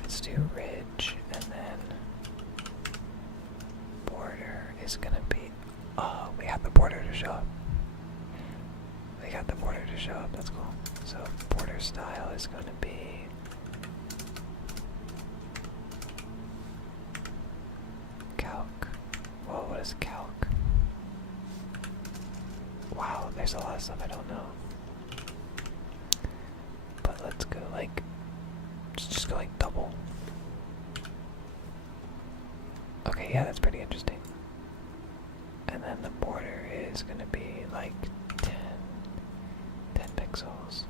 Let's do ridge, and then border is gonna be. Oh, we have show up. They got the border to show up, that's cool. So border style is going to be calc. Whoa, what is calc? Wow, there's a lot of stuff I don't know. But let's go like, just go like double. Okay, yeah, that's pretty interesting. And then the border is going to be like 10 pixels.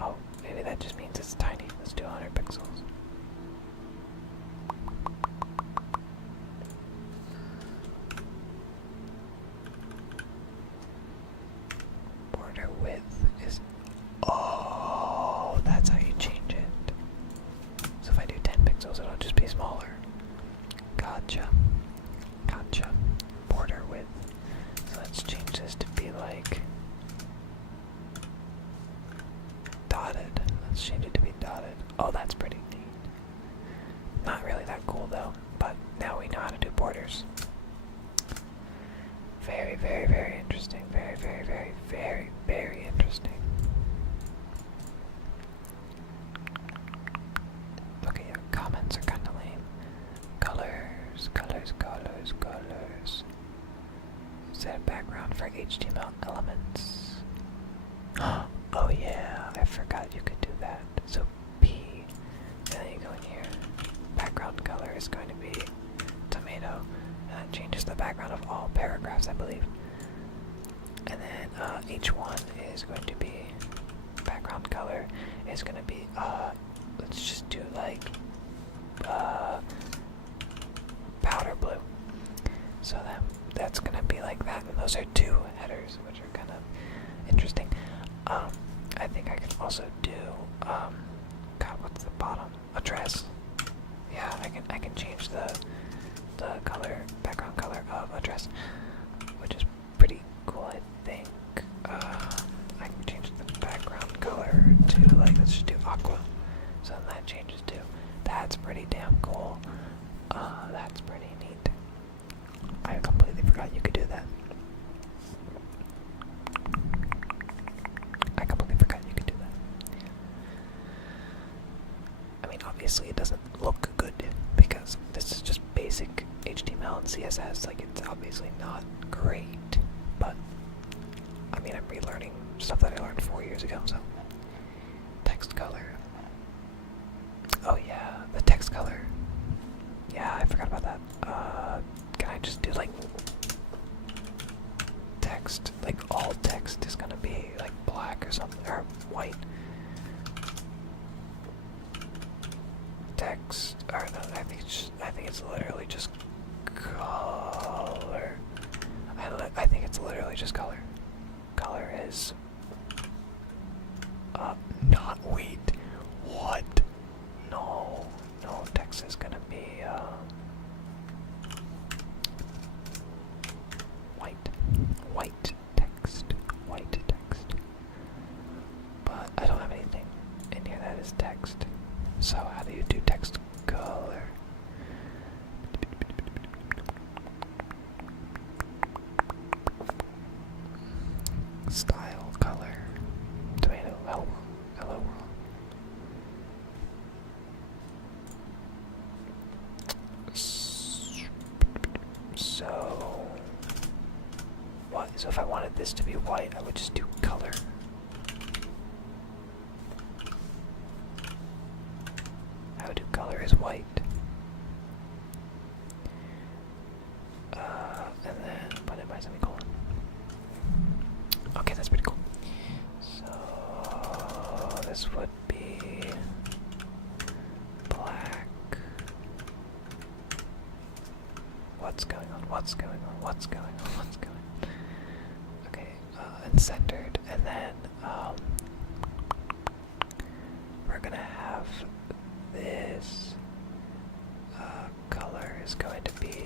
Oh, maybe that just means it's tiny. Let's do 100 pixels. Border width is... Oh, that's how you change it. So if I do 10 pixels, it'll just be smaller. Gotcha. Gotcha. Border width. So let's change this to be like dotted. Let's change it to be dotted. Oh, that's pretty neat. Not really that cool though, but now we know how to do borders. Very, very, very interesting. Very, very, very, very, very interesting. Okay, yeah, comments are kind of lame. Colors, colors, colors, colors. Set a background for HTML elements. Oh yeah, I forgot you could do that. So P, and then you go in here. Background color is going to be tomato, and that changes the background of all paragraphs, I believe. And then H1 is going to be background color is going to be let's just do like powder blue. So that's gonna be like that, and those are two headers, which are kind of interesting. I think I can also do God, what's the bottom? Address. Yeah, I can change the color, background color of address, which is pretty cool. I think I can change the background color to like, let's just do aqua. So then that changes too. That's pretty damn cool. That's pretty neat. I completely forgot you could do that. I completely forgot you could do that. I mean, obviously it doesn't look good because this is just basic HTML and CSS. Like, it's obviously not great, but I mean, I'm relearning stuff that I learned 4 years ago, so. Text color. Oh yeah, the text color. Yeah, I forgot about that. Can I just do like text? Like all text is gonna be like black or something, or white. Text, or no, I think it's literally just color. I think it's literally just color. Color is not wheat. What? No, text is gonna be white text. But I don't have anything in here that is text. So how do you do text color? Style color. Tomato. Hello world. So what? So if I wanted this to be white, I would just do color. I would do color as white. And then put in my semicolon. Okay, that's pretty cool. So this would be black. What's going on? Okay, and centered, and then we're gonna have this color is going to be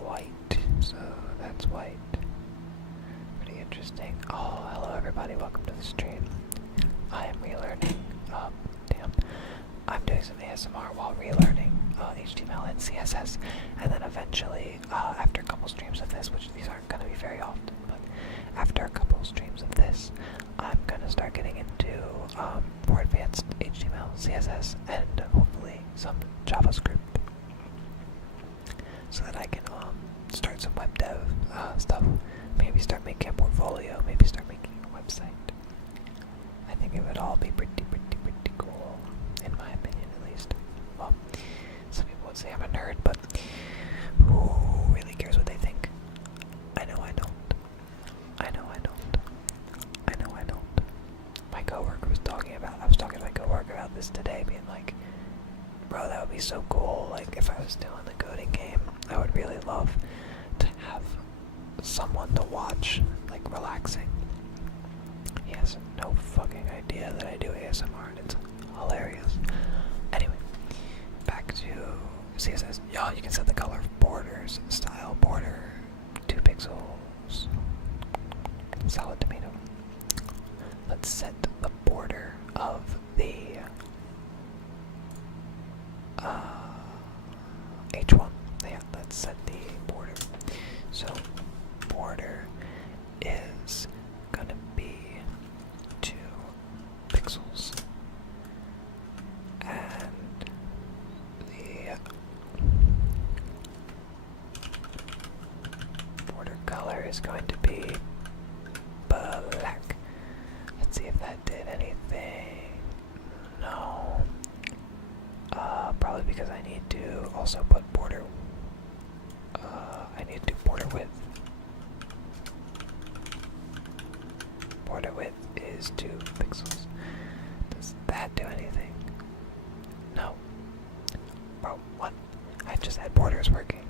white, so that's white. Pretty interesting. Oh, hello everybody, welcome to the stream. I am relearning. Damn. I'm doing some ASMR while relearning HTML and CSS, and then eventually, after a couple streams of this, which these aren't going to be very often, but after a couple streams of this, I'm going to start getting into more advanced HTML, CSS, and hopefully some JavaScript, so that I can start some web dev stuff. Maybe start making a portfolio. Maybe start making a website. I think it would all be pretty cool, in my opinion, at least. Well, some people would say I'm a nerd, but who really cares what they think? I know I don't. I know I don't. I know I don't. My coworker was talking about. I was talking to my coworker about this today, being like, "Bro, that would be so cool. Like, if I was still in the coding game, I would really love to have someone to watch, like, relaxing." He has no fucking idea that I do ASMR, and it's hilarious. Anyway, back to CSS. Yo, you can set the color of borders, style border, 2 pixels, solid tomato. Let's set the border of the H1. Yeah, let's set the border. So, border is gonna be 2 pixels, and the border color is going to be black. Let's see if that did anything. No. Probably because I need to also put border. I need to do border width. Border width is 2 pixels. Does that do anything? No. Bro, what? I just had borders working.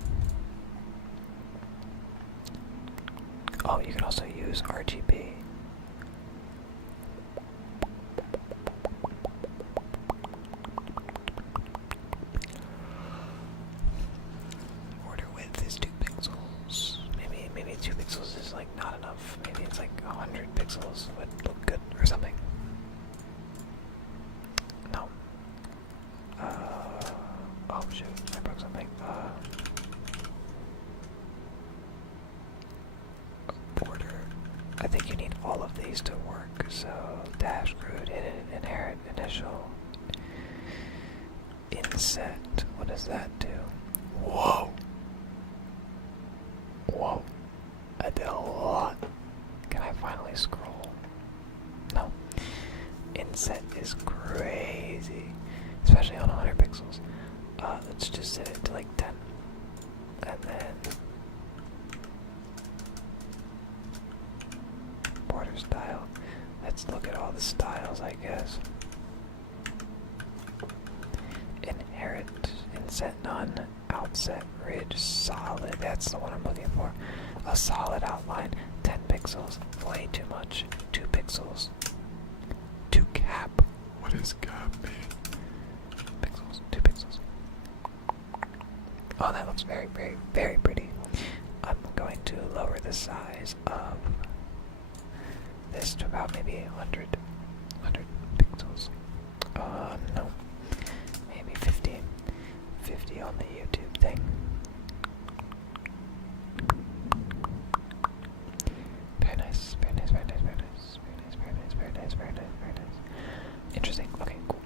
Oh, you can also use RGB. Border width is 2 pixels. Maybe 2 pixels is like not enough. Maybe it's like 100 pixels would look good or something. No. Oh shoot, I broke something. Border. I think you need all of these to work. So dash, root, inherit, initial, inset. What does that do? Whoa. Whoa. I did a lot. Can I finally scroll? No. Inset is crazy. Especially on 100 pixels. Let's just set it to like 10. And then border style. Let's look at all the styles, I guess. Inherit, inset none, outset, ridge, solid. That's the one I'm looking for. A solid outline, 10 pixels. Way too much. 2 pixels. 2 cap. What does cap mean? Pixels. 2 pixels. Oh, that looks very, very, very pretty. I'm going to lower the size of this to about maybe 100 pixels. No. Maybe 50. 50 on the YouTube thing. Very nice, very nice, very nice, very nice, very nice, very nice, very nice, very nice, very nice. Interesting. Okay, cool.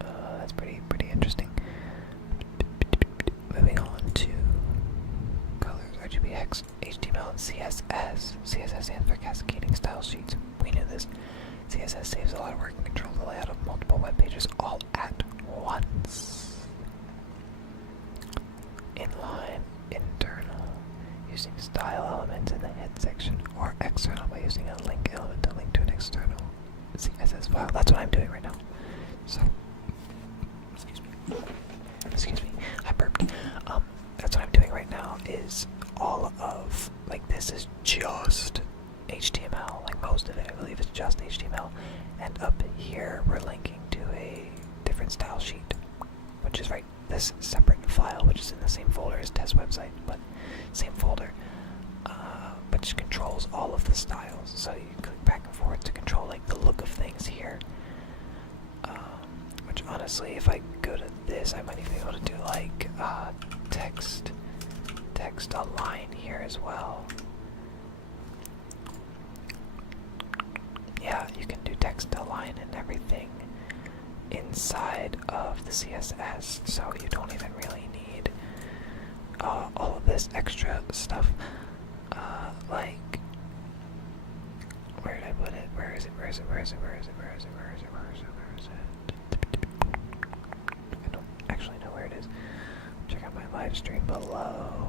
That's pretty interesting. Moving on to colors, RGB, HTML, and CSS. CSS stands for Cascading Style Sheets. We knew this. CSS saves a lot of work and controls the layout of multiple web pages all at once. Inline, internal, using style elements in the head section, or external by using a link element to link to an external CSS file. That's what I'm doing right now. So, excuse me, I burped. That's what I'm doing right now is all of, like, this is just HTML, like most of it, I believe it's just HTML, and up here we're linking to a different style sheet, which is right, this separate file, which is in the same folder as test website, but same folder, but just controls all of the styles, so you click back and forth to control, like, the look of things here, which honestly, if I go to this, I might even be able to do, text align here as well. Yeah, you can do text align and everything inside of the CSS, so you don't even really need all of this extra stuff. Like, where did I put it? Where is it? Where is it? Where is it? Where is it? Where is it? Where is it? Where is it? Where is it? I don't actually know where it is. Check out my live stream below.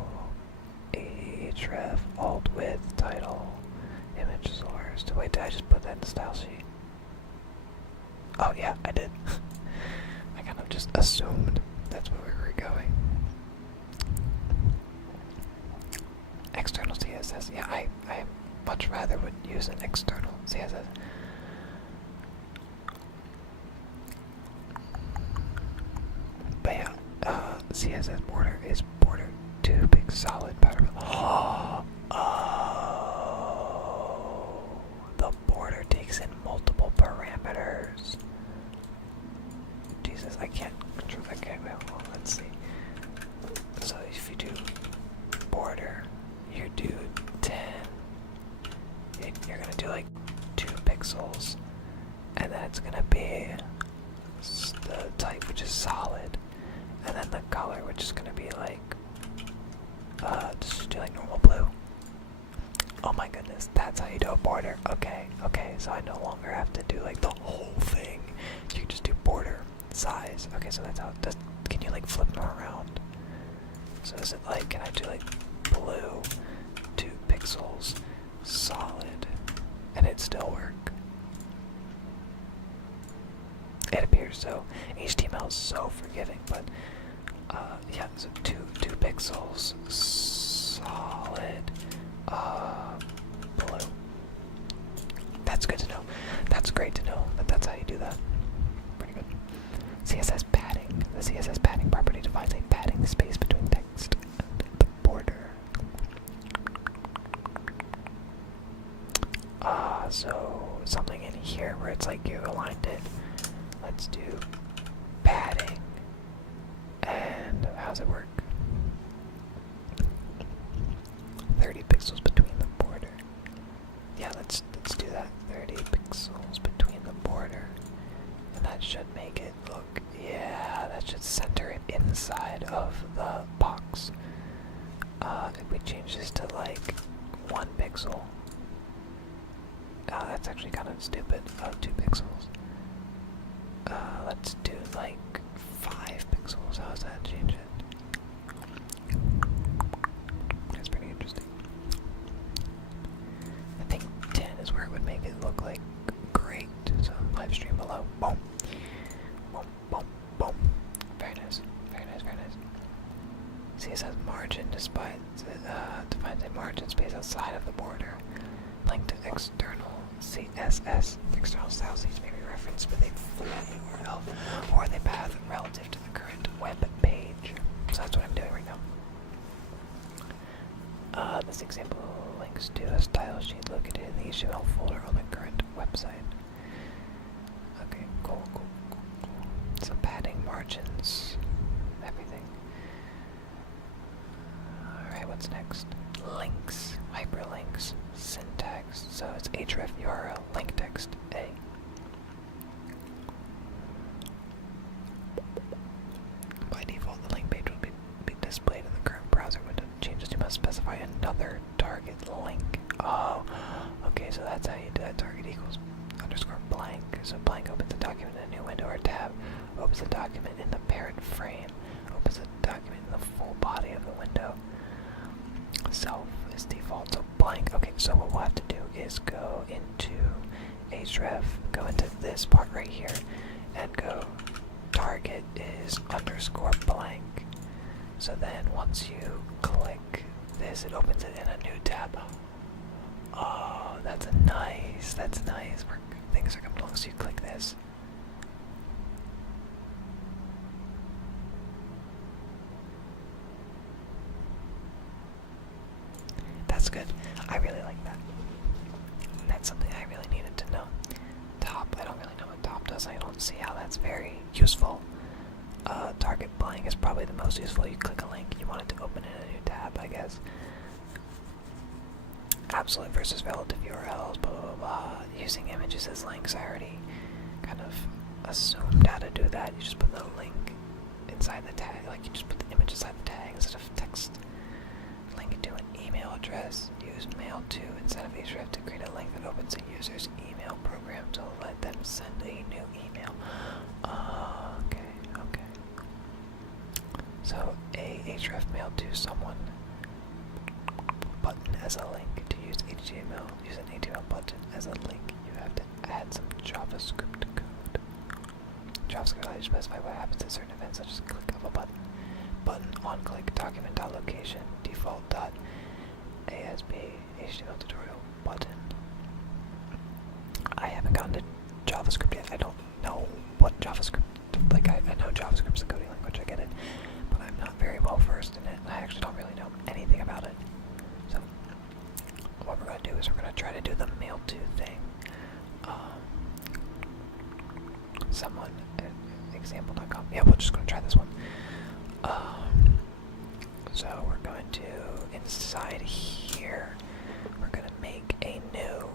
Href, alt width, title, image source. Wait, did I just put that in the style sheet? Oh yeah, I did. I kind of just assumed that's where we were going. External CSS. Yeah, I much rather would use an external CSS. But yeah, CSS border is border 2 big solid pattern. Oh, the border takes in multiple parameters. Jesus, I can't control that. Okay, well, let's see. So if you do border, you do 10. You're gonna do like 2 pixels, and then it's gonna be the type, which is solid, and then the color, which is gonna be like just do like normal blue. Oh my goodness, that's how you do a border. Okay, so I no longer have to do like the whole thing. You can just do border size. Okay, so that's how it does. Can you like flip them around? So is it like, can I do like blue, 2 pixels, solid, and it still work? It appears so. HTML is so forgiving, but yeah, so 2 pixels, solid, blue. That's good to know. That's great to know that that's how you do that. Pretty good. CSS padding. The CSS padding property defines a padding space between text and the border. So something in here where it's like you aligned it. Let's do padding. And how does it work? 30 pixels between the border. Yeah, let's do that. 30 pixels between the border. And that should make it look, yeah, that should center it inside of the box. If we change this to like 1 pixel. That's actually kind of stupid. 2 pixels. Let's do like 5 pixels. How does that change it? That's pretty interesting. I think 10 is where it would make it look like great. So live stream below. Boom. Boom, boom, boom. Very nice. Very nice, very nice. CSS margin defines a margin space outside of the border. Linked to external CSS. External style sheets may be referenced with a full URL or the path relative to the current web page. So that's what I'm doing right now. This example links to a style sheet located in the HTML folder on the current website. Okay, cool. So padding, margins, everything. Alright, what's next? Links, hyperlinks, syntax. So it's href URL, link text, A. By default, the link page will be displayed in the current browser window. Changes you must specify another target link. Oh, okay, so that's how you do that. Target equals underscore blank. So blank opens a document in a new window or tab, opens a document in the parent frame, opens a document in the full body of the window. Self is default, so blank. Okay, so what we'll have to do is go into href, go into this part right here, and go target is underscore blank. So then once you click this, it opens it in a new tab. Oh, that's nice. That's nice. Things are coming along. So you click this. That's good. I really like that. That's something I really needed to know. Top, I don't really know what top does. I don't see how that's very useful. Target blank is probably the most useful. You click a link, you want it to open in a new tab. I guess. Absolute versus relative URLs, blah blah blah. Using images as links, I already kind of assumed how to do that. You just put the link inside the tag, like you just put the image inside the tag instead of text. Link it to an email address. Use mail to instead of href to create a link that opens a user's email program to let them send a new email. Okay. So a href mail to someone button as a link. To use HTML, use an HTML button as a link. You have to add some JavaScript code. JavaScript allows you to specify what happens at certain events, such as click of a button. Button on click document.location default.asp HTML tutorial button. I haven't gotten to JavaScript yet. I don't know what JavaScript, like I know JavaScript's a coding language, I get it, but I'm not very well versed in it, and I actually don't really know anything about it. So what we're going to do is we're going to try to do the mail to thing. Someone at example.com. Yeah, we're just going to try this one. So we're going to, inside here, we're going to make a new,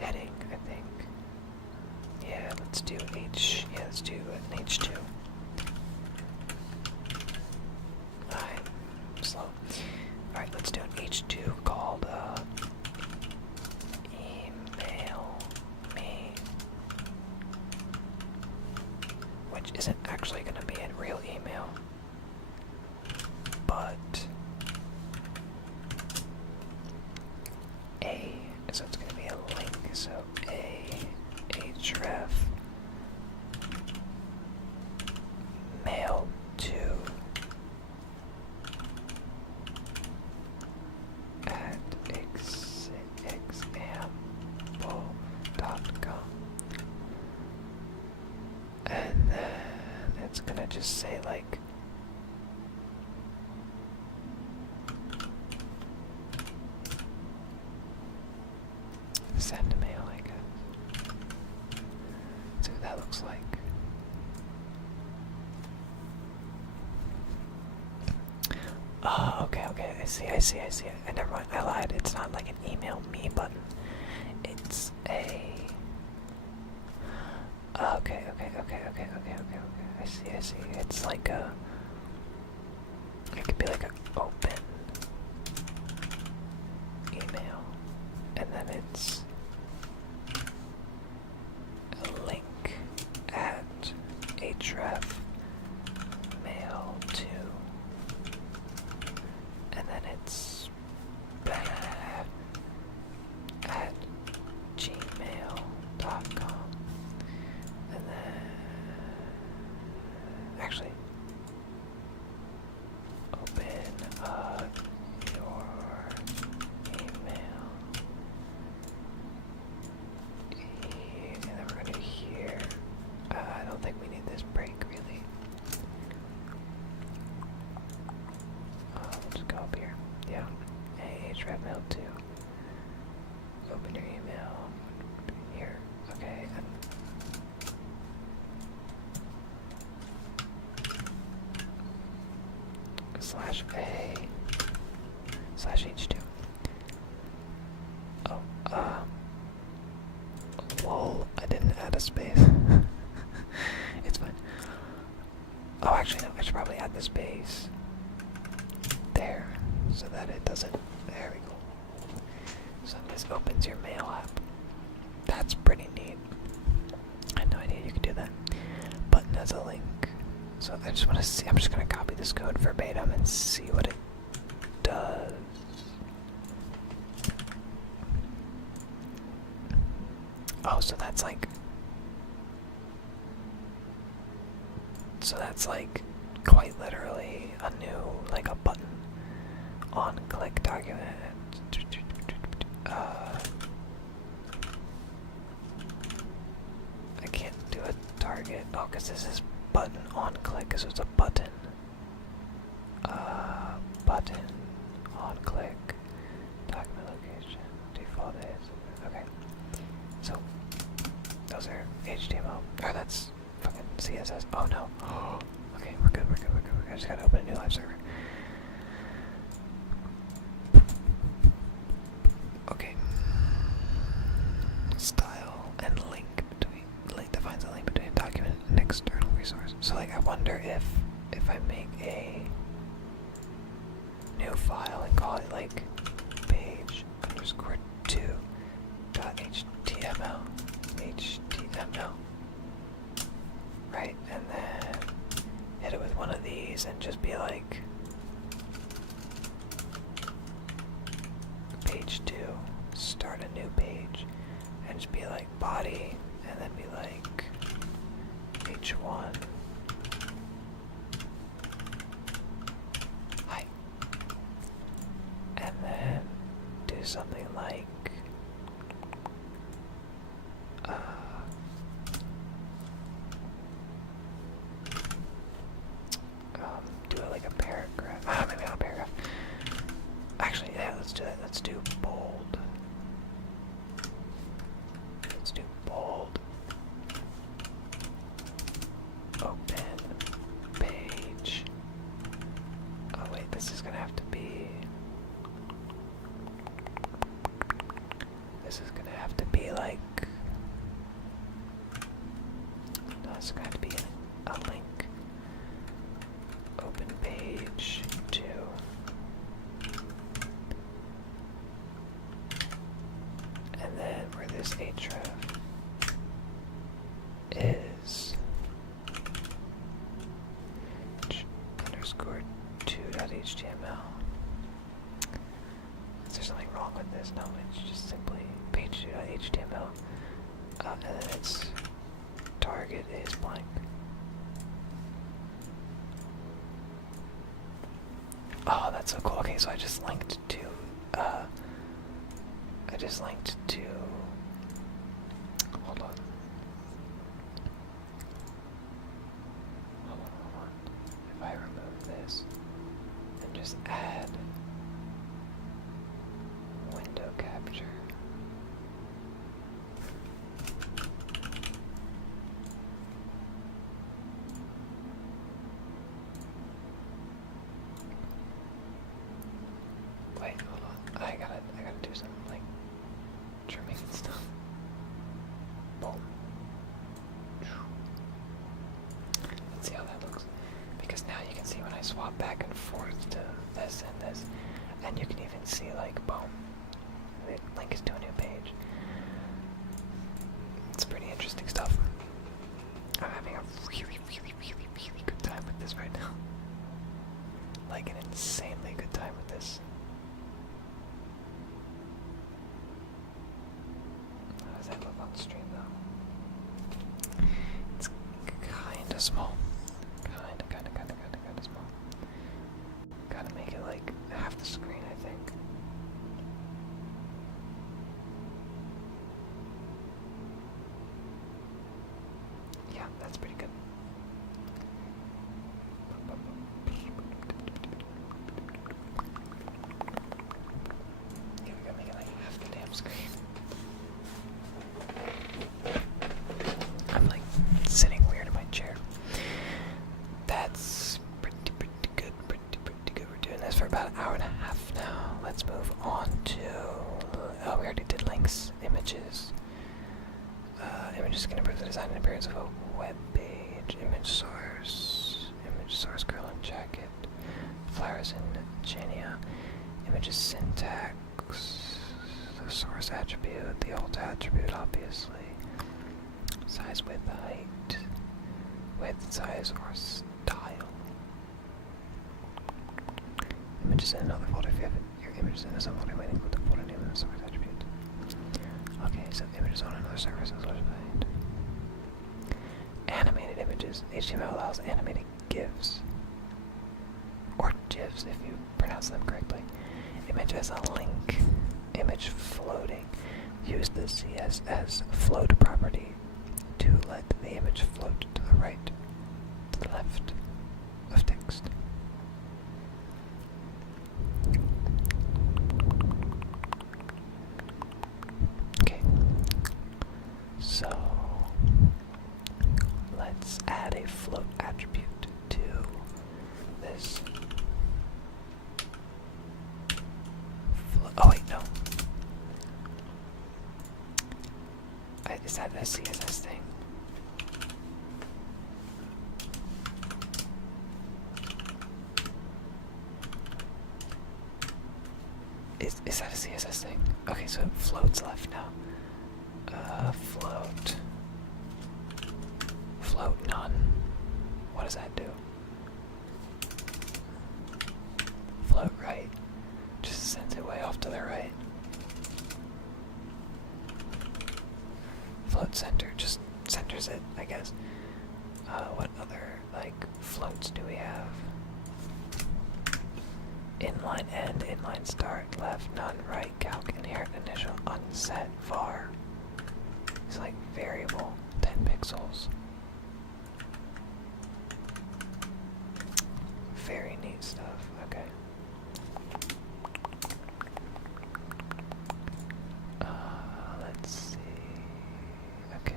heading, I think. Yeah, let's do let's do an H2. I'm slow. Alright, let's do an H2 called, email me. Which isn't actually going to be a real email. But so it's going to be a link, so href mail to at example.com, and then it's going to just say like send mail, I guess. Let's see what that looks like. Oh, okay, I see. Never mind, I lied. It's not like an email me button. It's a... Okay. I see. It's like a... It could be like an open email. And then it's a link at href mail to, and then it's at gmail.com, and then actually open your email. And then we're going to here. I don't think we need this break really. We'll just go up here. Yeah. href mail to. Open your email. Here. Okay. And /a/h2. Oh, lol, I didn't add a space. It's fine. Oh, actually, no, I should probably add the space there so that it doesn't. There we go. So this opens your mail app. That's pretty neat. I had no idea you could do that. Button as a link. So I just want to see. I'm just going to copy this code verbatim and see what it does. Oh, so that's like quite literally a new, like a button on click document. I can't do a target. Oh, because this is button on click, so it's a button. Button on click document location default is okay. So those are HTML. Or that's fucking CSS. Oh no. Okay, we're good. I just gotta open a new live server. Okay. Style and link defines a link between a document and an external resource. So like I wonder if I make a new file and call it like page underscore 2 dot HTML, right, and then hit it with one of these and just be like page 2, start a new page, and just be like body, and then be like H1. Hi. And then do something like do it like a paragraph. Maybe not a paragraph. Actually, yeah, let's do that. Let's do bold. Let's do bold. Open page. Oh wait, this is gonna have to be. This is gonna have to be like. No, it's gonna have to be a link. Open page 2. And then where this href is underscore 2.html. Is there something wrong with this? No, it's just simply page 2.html. And then its target is blank. Oh, that's so cool. Okay, so I just linked to, hold on. If I remove this and just add window capture. Wait, hold on. I gotta do something like trimming and stuff. Boom. Let's see how that looks. Because now you can see when I swap back and forth to this and this, and you can even see like boom, the link is to a new page. It's pretty interesting stuff. I'm having a really good time with this right now. Like an insanely good time with this. How does that look on stream though? It's kinda small. Kinda small. Gotta make it like half the screen, I think. Yeah, that's pretty good. Yeah, we gotta make it like half the damn screen. I'm like sitting weird in my chair. That's pretty good. We're doing this for about an hour and a half now. Let's move on to. Oh, we already did links, images. Image is going to improve the design and appearance of a web page. Image source, girl and jacket. Flowers in Genia. Images syntax. The source attribute, the alt attribute, obviously. Size, width, height. Width, size, or style. Images in another folder. If you have your images in a subfolder, you might include the folder name and the source attribute. Okay, so images on another server is website. Animated images. HTML allows animated GIFs. Or GIFs if you pronounce them correctly. Image as a link. Image floating. Use the CSS float property to let the image float to the right, to the left of text. Okay. So CSS thing. Is that a CSS thing? Okay, so float's left now. Float. Float none. What does that do? Float right. Just sends it way off to the right. Float center just centers it, I guess. What other, like, floats do we have? Inline end, inline start, left, none, right, calc, inherit, initial, unset, var. It's like variable, 10 pixels. Very neat stuff, okay. Let's see. Okay.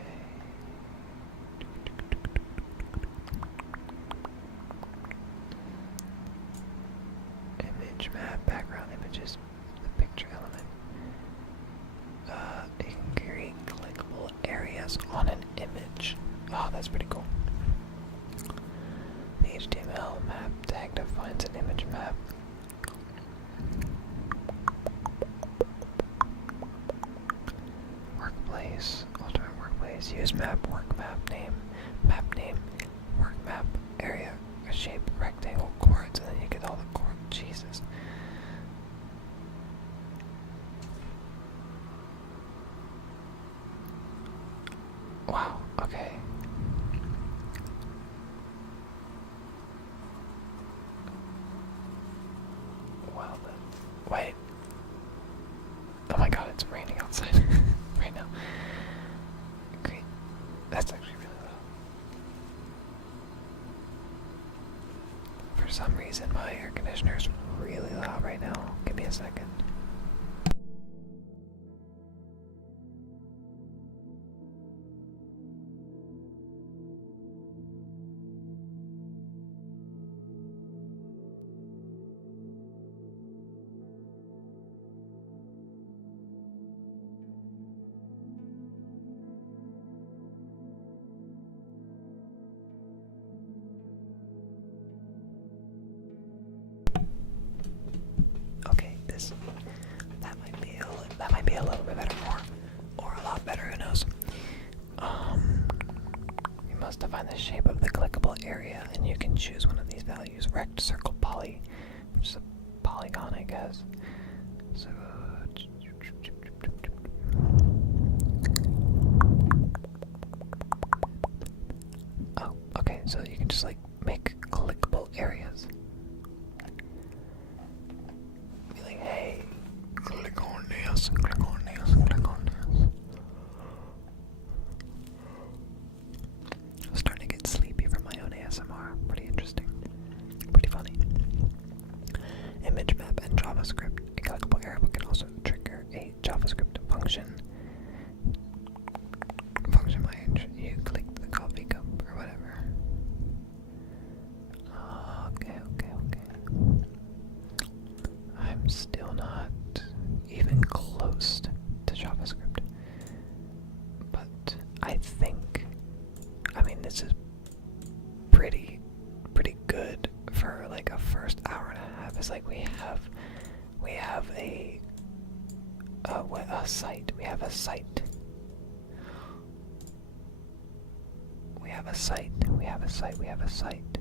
Image map, background images, the picture element. You can create clickable areas on an image. Oh, that's pretty cool. The HTML map tag defines an image map. Workplace, alternate workplace, use map, work map name, work map, area, shape, rectangle, chords, and then you get all the chords. Jesus. Wow, okay. Well then. Wait. Oh my god, it's raining outside right now. Great. That's actually really loud. For some reason, my air conditioner is really loud right now. Give me a second. Okay, that might be a little bit better, or a lot better. Who knows? You must define the shape of the clickable area, and you can choose one of these values: rect, circle, poly, which is a polygon, I guess. So. Oh, okay. So you can just like make clickable areas. Be like, hey, click on this, click on this, click on this. I'm starting to get sleepy from my own ASMR. Pretty interesting. Pretty funny. Image map and JavaScript. A clickable area can also trigger a JavaScript function. Function by you click the coffee cup or whatever. Okay. I'm still not even close to JavaScript. But I think, I mean, this is pretty good for like a first hour and a half. It's like we have a site. We have a site. We have a site. We have a site. We have a site.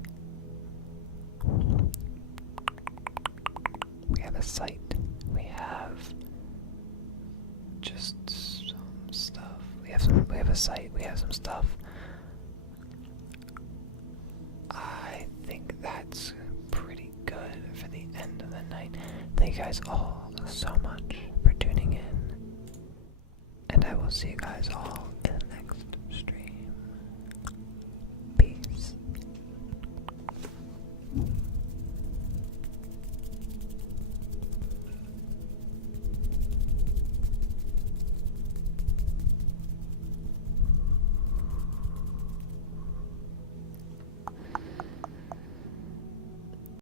We have a site. We have just some stuff. We have a site. We have some stuff. I think that's pretty good for the end of the night. Thank you guys all so much for tuning in. And I will see you guys all